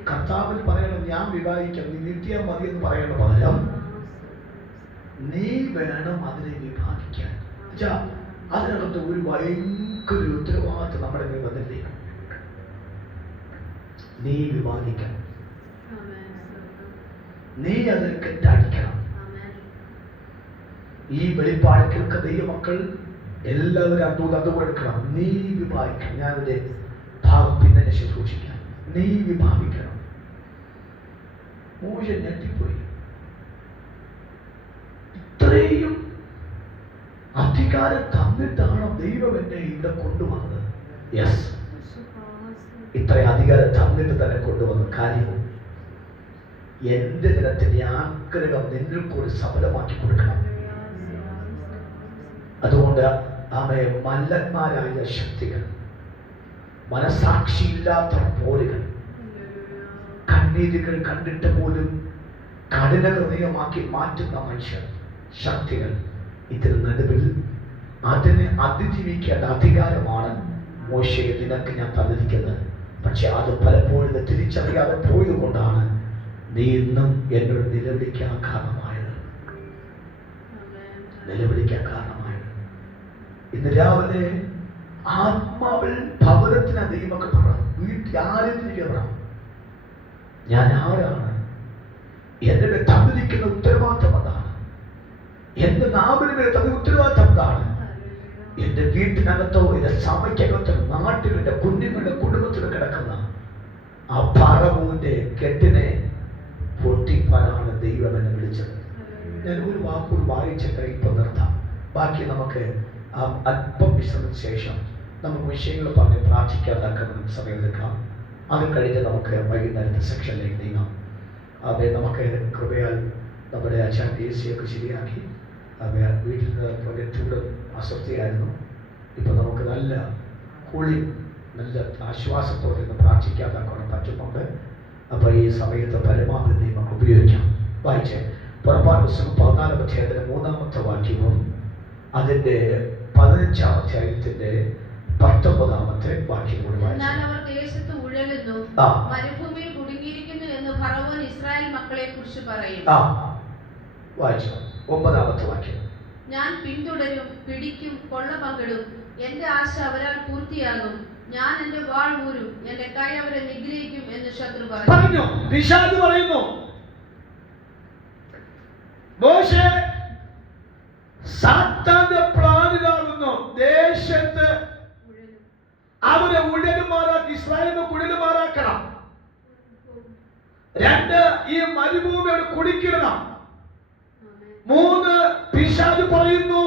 കർത്താവിൽ പറയണം ഞാൻ വിഭാഗിക്കാം, നീ നീട്ടിയാൽ മതി എന്ന് പറയണ പകരം നീ വേണം അതിനെ വിഭാഗിക്കാൻ. അതിനകത്ത് ഒരു ഭയങ്കര ഉത്തരവാദിത്വം നമ്മുടെ മേൽ വന്നില്ലേ? നീ വിഭാഗിക്കണം, നീ അതിന് കെട്ടടിക്കണം. ഈ വെളിപ്പാട് കേൾക്കുന്ന ദൈവമക്കൾ എല്ലാവരും അതുകൊടുക്കണം. നീ വിഭാഗിക്കണം. ഞാനിവിടെ ഭാഗം പിന്നെ ശുശ്രൂഷിക്കാം. നീ വിഭാഗിക്കണം. മോശ ഞെട്ടിപ്പോയി. ഇത്രയും അധികാരം തന്നിട്ടാണ് ദൈവം എന്നെ ഇവിടെ കൊണ്ടുവന്നത്. യെസ്, ഇത്രയും അധികാരം തന്നിട്ട് തന്നെ കൊണ്ടുവന്ന കാര്യം എന്റെ ദിനത്തിന്റെ ആഗ്രഹം നിന്നിൽ കൂടി സഫലമാക്കി കൊടുക്കണം. അതുകൊണ്ട് അവയെ മല്ലന്മാരായ ശക്തികൾ, മനസാക്ഷിയില്ലാത്ത പോരുകൾ, കണ്ണീതികൾ കണ്ടിട്ട് പോലും കഠിന ഹൃദയമാക്കി മാറ്റുന്ന മനുഷ്യർ, ശക്തികൾ, ഇതിന് നടുവിൽ അതിനെ അതിജീവിക്കേണ്ട അധികാരമാണ് മോശയെ നിനക്ക് ഞാൻ തന്നിരിക്കുന്നത്. പക്ഷെ അത് പലപ്പോഴും തിരിച്ചറിയാതെ പോയത് കൊണ്ടാണ് നീ ഇന്നും എന്നോട് നിലവിളിക്കാൻ കാരണമായത്. ഇന്ന് രാവിലെ ആത്മാവിൽ ഭവനത്തിന് ദൈവമൊക്കെ പറയണം. വീട്ടിൽ ആരും തിരികെ പറയണം, ഞാൻ ആരാണ്, എന്റെ മേൽ തന്നിരിക്കുന്ന ഉത്തരവാദിത്തം എന്താണ്, എന്റെ നാവിന് മേൽ തന്ന ഉത്തരവാദിത്തം എന്താണ്. എന്റെ വീട്ടിനകത്തോ എന്റെ സഭയ്ക്കകത്തോ നാട്ടിൽ എന്റെ കുഞ്ഞുങ്ങളുടെ കുടുംബത്തിൽ കിടക്കുന്ന ആ പറവൂന്റെ കെട്ടിനെ പൊട്ടിപ്പാനാണ് ദൈവം എന്നെ വിളിച്ചത്. ഞാൻ ഒരു വാക്കുകൂടി വായിച്ചിട്ട് ഇപ്പൊ നിർത്താം. ബാക്കി നമുക്ക് അല്പം വിശ്രമത്തിന് ശേഷം നമുക്ക് വിഷയങ്ങൾ പറഞ്ഞ് പ്രാർത്ഥിക്കാൻ തക്ക സമയമെടുക്കാം. അത് കഴിഞ്ഞ് നമുക്ക് വൈകുന്നേരത്തെ സെക്ഷനിലേക്ക് നീങ്ങാം. അതെ, നമുക്ക് കൃപയാൽ നമ്മുടെ അച്ഛൻ ദേശീയൊക്കെ ശരിയാക്കി. വീട്ടിൽ നിന്ന് ചൂട് അസ്വസ്ഥയായിരുന്നു. ഇപ്പം നമുക്ക് നല്ല കുളി, നല്ല ആശ്വാസത്തോടെ ഇന്ന് പ്രാർത്ഥിക്കാൻ തക്കോണം പറ്റുന്നുണ്ട്. അപ്പോൾ ഈ സമയത്ത് പരമാവധി നമുക്ക് ഉപയോഗിക്കാം. വായിച്ചേ പുറപ്പാട് പുസ്തകം 14-ാം അധ്യായത്തിന്റെ 3-ാമത്തെ വാക്യവും അതിന്റെ 15-ാം അധ്യായത്തിന്റെ 19-ാമത്തെ വാക്യം കൂടി വായിച്ചു. മരുഭൂമിയിൽ കുടുങ്ങിയിരിക്കുന്നു എന്ന് ഫറവോൻ ഇസ്രായേൽ മക്കളെ കുറിച്ച് പറയും. വായിച്ചു 9-ാമത്തെ വാക്യം. ഞാൻ പിന്തുടരും, പിടിക്കും, കൊള്ള പങ്കിടും. എന്റെ ആശ അവരാൽ പൂർത്തിയാകും. ഞാൻ എന്റെ വാൾ ഊരും, എന്റെ കൈ അവരെ നിഗ്രഹിക്കും എന്ന് ശത്രു പറഞ്ഞു. പിശാച് പറയുന്നു, മോശെ സാത്താന്റെ പ്ലാനിലാകുന്നു ദേശത്ത് അവരെ ഉഴലുമാറാക്കി, ഇസ്രായേലിനെ കുഴലുമാറാക്കണം. 2, ഈ മരുഭൂമി അവിടെ കുടിക്കിടണം. 3, പിശാച് പറയുന്നു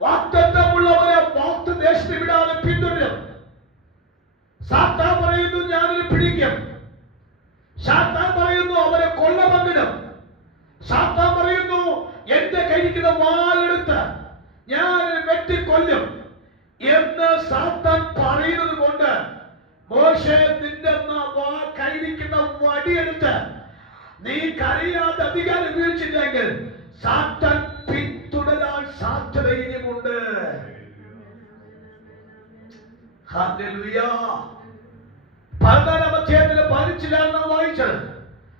വാഗ്ദത്തമുള്ളവരെ വാഗ്ദത്ത ദേശത്ത് വിടാതെ പിന്തുടരും. സാത്താൻ പറയുന്നു ഞാനൊരു പിടിക്കും. സാത്താൻ പറയുന്നു അവരെ കൊള്ള പങ്കിടും. സാത്താൻ പറയുന്നു എന്റെ കയ്യിരിക്കുന്ന വാളെടുത്ത് ഞാൻ വെട്ടിക്കൊല്ലും എന്ന് സാത്താൻ പറയുന്നത് കൊണ്ട് മോശെ നിന്റെ കയ്യിരിക്കുന്ന വടിയെടുത്ത് നീ കരയാതെ അധികാരം ഉപയോഗിച്ചില്ലെങ്കിൽ സാത്താൻ പിന്തുടരാൻ സാധ്യത ഇനിയുമുണ്ട്. ഹല്ലേലൂയ. 14-ാം അധ്യായത്തിലെ 15-ലാണ് നാം വായിച്ചത്.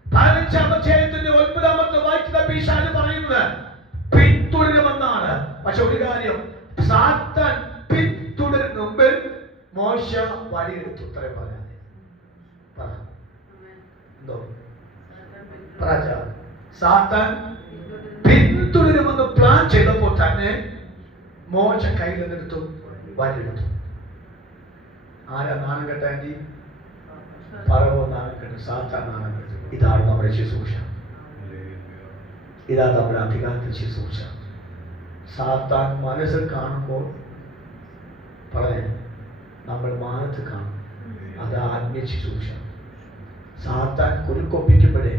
15-ാം അധ്യായത്തിന്റെ 9-ാമത്തെ വായിക്കുന്ന പിശാച് പറയുന്നത് പിന്തുടരുമെന്നാണ്. പക്ഷെ ഒരു കാര്യം, സാത്താൻ പിന്തുടരുന്ന മുമ്പിൽ മോശ വടിയെടുത്തു. ഉത്തരം പറയാതെ എന്തോ സാത്താൻ പിന്തുടരുമെന്ന് പ്ലാൻ ചെയ്തപ്പോൾ തന്നെ മോശ കയ്യിൽ നിന്നെടുത്തു, വടിയെടുത്തു. ആരാ നാണം കെട്ട ആന്റി? പറവോ നാണം കെട്ടു, സാത്താൻ നാണം കെട്ടു. ഇതാണ് നമ്മുടെ ശുശ്രൂഷ, ഇതാണ് നമ്മുടെ അധികാരത്തിൽ ശുശ്രൂഷ. സാത്താൻ മനസ്സിൽ കാണുമ്പോൾ പറയാൻ നമ്മൾ മാനത്ത് കാണും. അത് ആത്മീയ ശുശ്രൂഷ. സാത്താൻ കുരുക്കൊപ്പിക്കുമ്പോഴേ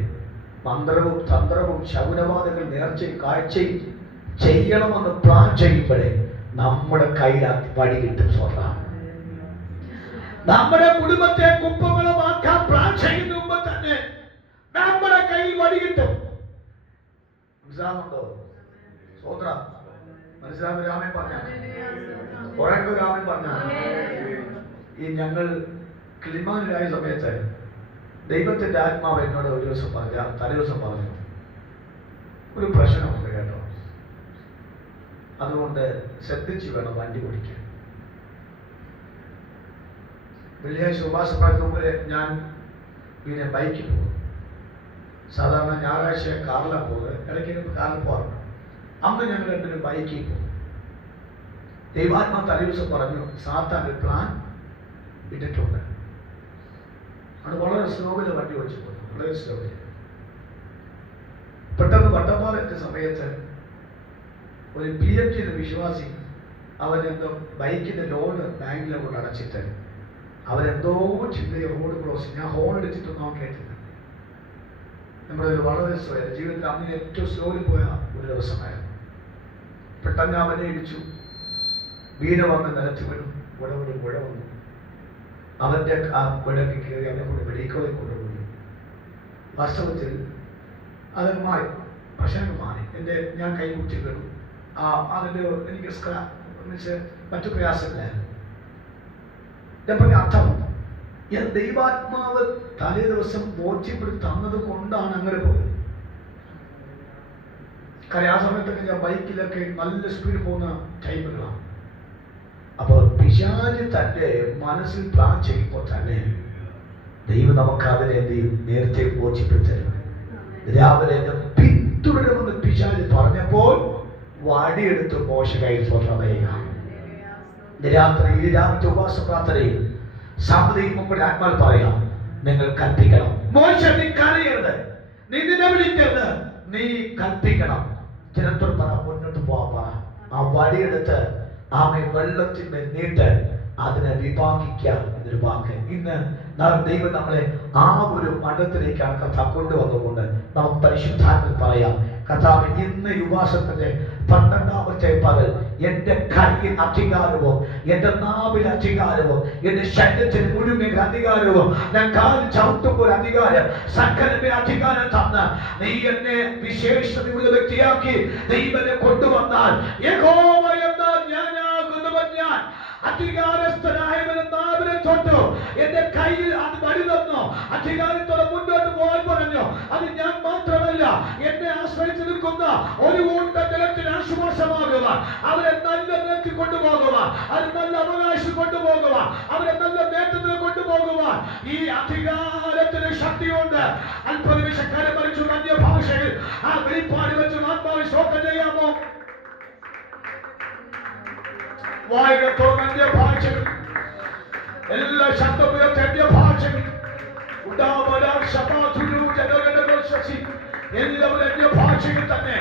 മന്ത്രവും തന്ത്രവും ശകുനവാദങ്ങൾ നേർച്ചയും കാഴ്ചയും ചെയ്യണമെന്ന് പ്ലാൻ ചെയ്യുമ്പോഴേ നമ്മുടെ കയ്യിൽ വടി കിട്ടും. സ്വന്തം നമ്മുടെ കുടുംബത്തെ കുപ്പങ്ങളമാക്കാൻ പ്ലാൻ ചെയ്യുന്ന മുമ്പ് തന്നെ നമ്മുടെ കയ്യിൽ വടി കിട്ടും. മനസ്സിലാവുന്നുണ്ടോ? സ്വന്തം മനസ്സിലാവുന്ന രാമൻ പറഞ്ഞ ഉറങ്ങു രാമൻ പറഞ്ഞ ഈ ഞങ്ങൾ കിളിമാനിലായ സമയത്ത് ദൈവത്തിന്റെ ആത്മാവ് എന്നോട് ഒരു ദിവസം പറഞ്ഞ തലേദിവസം പറഞ്ഞു, ഒരു പ്രശ്നമുണ്ട് കേട്ടോ, അതുകൊണ്ട് ശ്രദ്ധിച്ചു വേണം വണ്ടി ഓടിക്കാൻ. വെള്ളിയാഴ്ച ഉപവാസപ്രാർത്ഥന മുമ്പ് ഞാൻ പിന്നെ ബൈക്കിൽ പോകും. സാധാരണ ഞായറാഴ്ച കാറിലാണ് പോകുന്നത്, ഇടയ്ക്ക് കാറിൽ പോകാറുണ്ട്. അന്ന് ഞങ്ങൾ രണ്ടുപേരും ബൈക്കിൽ പോകും. ദൈവാത്മാ തലേദിവസം പറഞ്ഞു സാത്താൻ ഒരു പ്ലാൻ ഇട്ടിട്ടുണ്ട്. അത് വളരെ സ്ലോവിൽ വണ്ടി ഓടിച്ചു പോകുന്നു, വളരെ സ്ലോവിൽ. പെട്ടെന്ന് വട്ടപ്പാലത്തെ സമയത്ത് ഒരു PMG വിശ്വാസി അവനെന്തോ ബൈക്കിന്റെ ലോണ് ബാങ്കിലെ കൊണ്ട് അടച്ചിട്ട് അവരെന്തോ ചിന്തയെ റോഡ് ക്രോസ്, ഞാൻ ഹോൺ അടിച്ചിട്ടൊന്നും അവൻ കേട്ടില്ല. നമ്മുടെ ഒരു വളരെ ജീവിതത്തിൽ അന്ന് ഏറ്റവും സ്ലോയിൽ പോയ ഒരു ദിവസമായിരുന്നു. പെട്ടെന്ന് അവനെ ഇടിച്ചു, വീണ വന്ന് നിലത്ത് വീണു, പുഴ വന്നു. അവന്റെ ആ പുഴയ്ക്ക് കയറി അവനെ കൊണ്ട് മെഡിക്കലിൽ കൊണ്ടുപോയി. വാസ്തവത്തിൽ അത് മാറി, പക്ഷെ അത് മാറി. ഞാൻ കൈ കുത്തി വീണു. അതിൻ്റെ എനിക്ക് മറ്റു പ്രയാസമില്ലായിരുന്നു. അർത്ഥം ദൈവാത്മാവ് തലേ ദിവസം ബോധ്യപ്പെടുത്തി തന്നത് കൊണ്ടാണ് അങ്ങനെ പോയത്. കാര്യം ആ സമയത്തൊക്കെ ഞാൻ ബൈക്കിലൊക്കെ നല്ല സ്പീഡ് പോകുന്ന ടൈമുകളാണ്. അപ്പോൾ പിശാച് തന്റെ മനസ്സിൽ പ്ലാൻ ചെയ്യുമ്പോൾ തന്നെ ദൈവം നമുക്ക് അതിനെ എന്ത് ചെയ്യും, നേരത്തെ ബോധ്യപ്പെടുത്തരും. രാവിലെ പിന്തുടരുമെന്ന് പിശാച് പറഞ്ഞപ്പോൾ വടിയെടുത്ത് മോശ കയ്യിൽ സ്വന്തം പറയുക. രാത്രി രാവിലത്തെ ഉപവാസ പ്രാർത്ഥനയിൽ സാമ്പത്തിക ആത്മാവ് പറയാം, നിങ്ങൾ കൽപ്പിക്കണം. മോശ നീ കരയരുത്, നീ നിലവിളിക്കരുത്, നീ കൽപ്പിക്കണം. ജനത്തോട് പറ, മുന്നോട്ട് പോവാൻ പറ. ആ വടിയെടുത്ത് ആമെ വെള്ളത്തിന്മേൽ നീട്ട് അതിനെ വിഭാഗിക്കുക എന്നൊരു വാക്ക്. ഇന്ന് ദൈവം നമ്മളെ ആ ഒരു മണ്ഡലത്തിലേക്കാണ് കർത്താവ് കൊണ്ടുവന്നുകൊണ്ട് നമുക്ക് പരിശുദ്ധാത്മ പറയാം, കർത്താവ് ഇന്ന് യുവാസത്തിന്റെ 12ാമത്തെ പകൽ എന്റെ കയ്യിൽ അധികാരവും എന്റെ നാവിൽ അധികാരവും എന്റെ ശരീരത്തിന് മുഴുവൻ അധികാരവും ഞാൻ കാലിൽ ചവിട്ടുമ്പോൾ അധികാരം സകലമേ അധികാരം തന്ന് നീ എന്നെ വിശേഷതയുള്ള വ്യക്തിയാക്കി ദൈവനെ കൊണ്ടുവന്നാൽ യഹോവ എന്നാൽ ഞാനാകുന്നവൻ ഞാൻ അധികാരസ്ഥനായവനെ നാവിനെ തൊട്ടു എന്റെ കയ്യിൽ അത് വടി തന്നു അധികാരത്തോടെ മുന്നോട്ട് പോകാൻ പറഞ്ഞു. അത് ഞാൻ മാത്രമല്ല, എന്നെ ആശ്രയിച്ചു നിൽക്കുന്ന ഒരു കൂട്ട ജലത്തിന് ആശ്വാസമാകുവാൻ, അവരെ നല്ല നേരത്തിൽ കൊണ്ടുപോകുവാൻ, അത് നല്ല അവകാശം കൊണ്ടുപോകുവാൻ, അവരെ നല്ല നേട്ടത്തിൽ കൊണ്ടുപോകുവാൻ ഈ അധികാരത്തിന് ശക്തിയുണ്ട്. അല്പനിമിഷക്കാരെ മരിച്ചു അന്യഭാഷയിൽ ആ വെളിപ്പാട് വെച്ച് ആത്മാവിൽ ശോകം ചെയ്യാമോ? വായുടെ തുറന്ന ഭാഷകൾ എല്ലാ ശബ്ദമുയർത്തി അന്യഭാഷകൾ എല്ലാവരും അന്യഭാഷയിൽ തന്നെ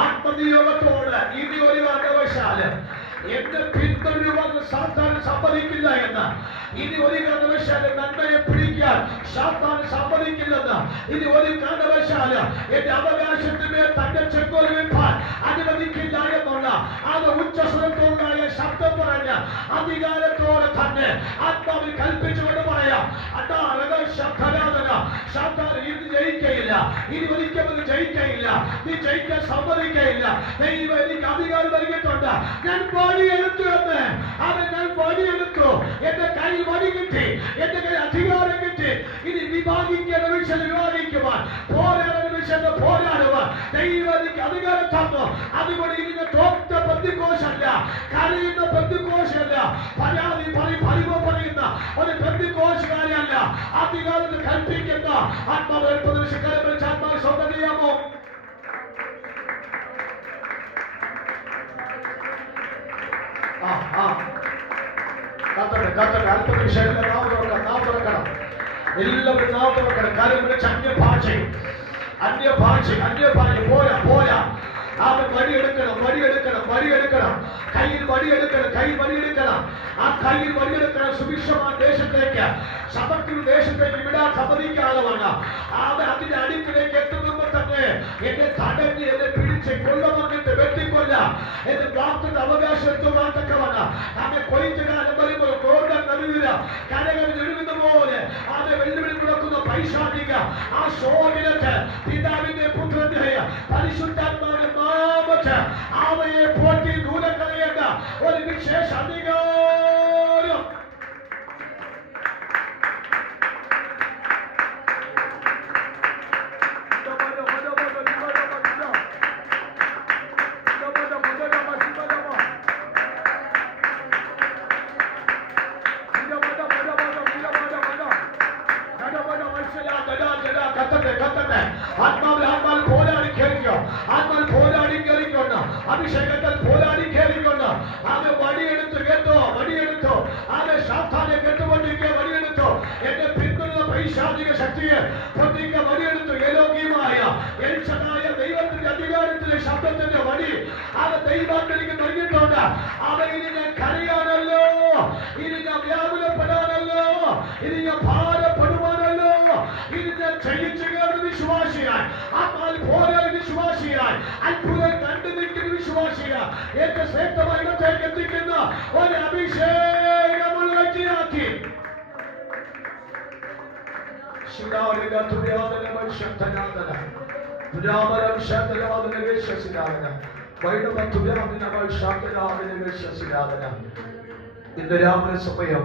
ആത്മനിയോഗത്തോട് ഇനി ഒരു കാരണവശാല് എന്നെ പിന്തുടരുവാൻ സാത്താൻ സമ്മതിക്കില്ല എന്ന്, ഇനി ഒരു കാരണവശാല് നന്മയെ പിടിക്കാൻ സാത്താൻ സമ്മതിക്കില്ലെന്ന്, ഇനി ഒരു കാരണവശാല് എന്റെ അവകാശത്തിന് തന്റെ ചെങ്കോൽ വെപ്പാൻ അനുവദിക്കില്ല എന്നുള്ള അത് ഉച്ചസ്വരത്തോടായ ശബ്ദം പറഞ്ഞ അധികാരത്തോടെ തന്നെ ആത്മാവിൽ കൽപ്പിച്ചുകൊണ്ട് പറയാം, ഇത് ജയിക്കയില്ല, ഇനി ഒരിക്കലും ജയിക്കയില്ല, നീ ജയിക്കാൻ സമ്മതിക്കയില്ല. ദൈവം എനിക്ക് അധികാരം നൽകിയിട്ടുണ്ട്. ഞാൻ വടിയെടുത്തു എന്ന് ഞാൻ വടിയെടുത്തു. എന്റെ കയ്യിൽ വടി കിട്ടി, എന്റെ കയ്യിൽ അധികാരം കിട്ടി. ഇനി വിഭാഗിക്കേണ്ട വിഷയം വിഭാഗിക്കുവാൻ, പോരാടുന്ന വിഷയത്തെ പോരാടുവാൻ ദൈവം എനിക്ക് അധികാരം തന്നു. അതുകൊണ്ട് ഇതിന്റെ തോറ്റ പെന്തിക്കോസല്ല, കരയുന്ന പെന്തിക്കോസല്ല, പരാതി പരിഭവം പറയുന്ന ഒരു പെന്തിക്കോസുകാരല്ല, അധികാരത്തിൽ കൽപ്പിക്കുന്ന ആത്മാവ് ആത്മാവ് സ്വന്തം ചെയ്യാമോ? അല്പനിമിഷം നാവ് തുറക്കണം. എല്ലാവരും നാവ് തുറക്കണം. കാര്യം അന്യഭാഷ പോരാ. അവൻ വടിയെടുക്കണം. കയ്യിൽ വടിയെടുക്കണം. ആ കയ്യിൽ വടിയെടുക്കണം. സുഭിക്ഷമായ ദേശത്തേക്ക്, സമൃദ്ധിയുടെ ദേശത്തേക്ക് വിടാൻ സമ്മതിക്കാതെ വന്ന അവൻ അതിന്റെ അടുക്കിലേക്ക് എത്തുമ്പോൾ തന്നെ എന്നെ തടഞ്ഞ് എന്നെ പിടിച്ച് കൊല്ലമങ്ങിട്ട് വെട്ടിക്കൊല്ല എന്റെ പ്രാപ്തിയുടെ അവകാശം എത്തുവാത്തൊക്കെ വന്ന അവനെ കൊയ്ത്തുകാലം വരുമ്പോൾ കോർഡൻ നടുവില കരകൾ എഴുതുന്ന പോലെ അവനെ വെല്ലുവിളി കൊടുക്കുന്ന പൈശാചിക ആ ശോകനത്ത് പിതാവിന്റെ പുത്രന്റെ പരിശുദ്ധാത്മാവിന്റെ നാമത്തെ അവയെ പോറ്റി ദൂരം കളയേണ്ട ഒരു വിശേഷ അധികാരം ആത്മാവിൽ പോരാടി കയറിക്കൊണ്ട് അഭിഷേകത്തിൽ പോരാടി കയറിക്കൊണ്ട് അത് വടിയെടുത്തു അത് സാത്താനെ കെട്ടുകൊണ്ടിരിക്കുക വടിയെടുത്തു എന്റെ പിന്തുണ പൈശാചിക ശക്തിയെ പ്രതിജ്ഞ വടിയെടുത്തു ഏലോകിയമായ എൽശദായ ദൈവത്തിന്റെ അധികാരത്തിലെ ശബ്ദത്തിന്റെ വടി അത് ദൈവാത്മനിക്ക് നൽകിയിട്ടുണ്ട്. അത് ഇനി ഞാൻ കരയാനല്ലോ, ഇനി ഞാൻ വ്യാകുലപ്പെടാനല്ലോ, ഇനി ഞാൻ ഭാരപ്പെടുവാനല്ലോ, ഇനി ഞാൻ ക്ഷയിച്ചു കയറുന്ന വിശ്വാസിയായി, ആത്മാവിൽ പോരാടി വിശ്വാസിയായി, അത്ഭുതം കണ്ടു നിൽക്കുന്ന വിശ്വാസിയായി ഏറ്റവും ശ്രേഷ്ഠമായ ഇടത്തേക്ക് എത്തിക്കുന്ന ഒരു അഭിഷേകമുള്ള വ്യക്തിയാക്കി ഇന്ന് രാവിലെ സമയം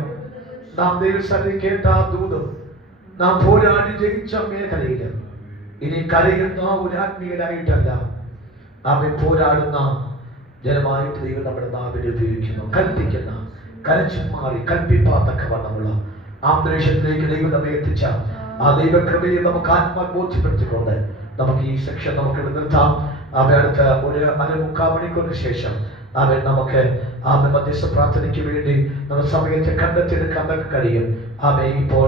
നാം ദൈവസന്നിധി കേട്ട ദൂതം നാം പോരാടി ജയിച്ച മേഖലയിൽ ഇനി കരയുന്ന ഒരു ആത്മീയനായിട്ടല്ല, നാം പോരാടുന്ന ജനമായിട്ട് ദൈവം നമ്മുടെ നാവിനെ ഉപയോഗിക്കുന്നു. കൽപ്പിക്കുന്ന കരച്ചു മാറി കൽപ്പിപ്പാത്തക്കവണ്ണമുള്ള ആന്തരീക്ഷത്തിലേക്ക് ദൈവം നമ്മെ എത്തിച്ച ആ ദൈവകൃപയെ നമുക്ക് ആത്മബോധ്യപ്പെടുത്തിക്കൊണ്ട് നമുക്ക് ഈ സെക്ഷൻ നമുക്ക് നിർത്താം. അടുത്ത ഒരു അരമുക്കാൽ മണിക്കൂറിന് ശേഷം നമുക്ക് മധ്യസ്ഥ പ്രാർത്ഥനയ്ക്ക് വേണ്ടി നമ്മുടെ സമയത്തെ കണ്ടെത്തിയെടുക്കാൻ കഴിയും. ഇപ്പോൾ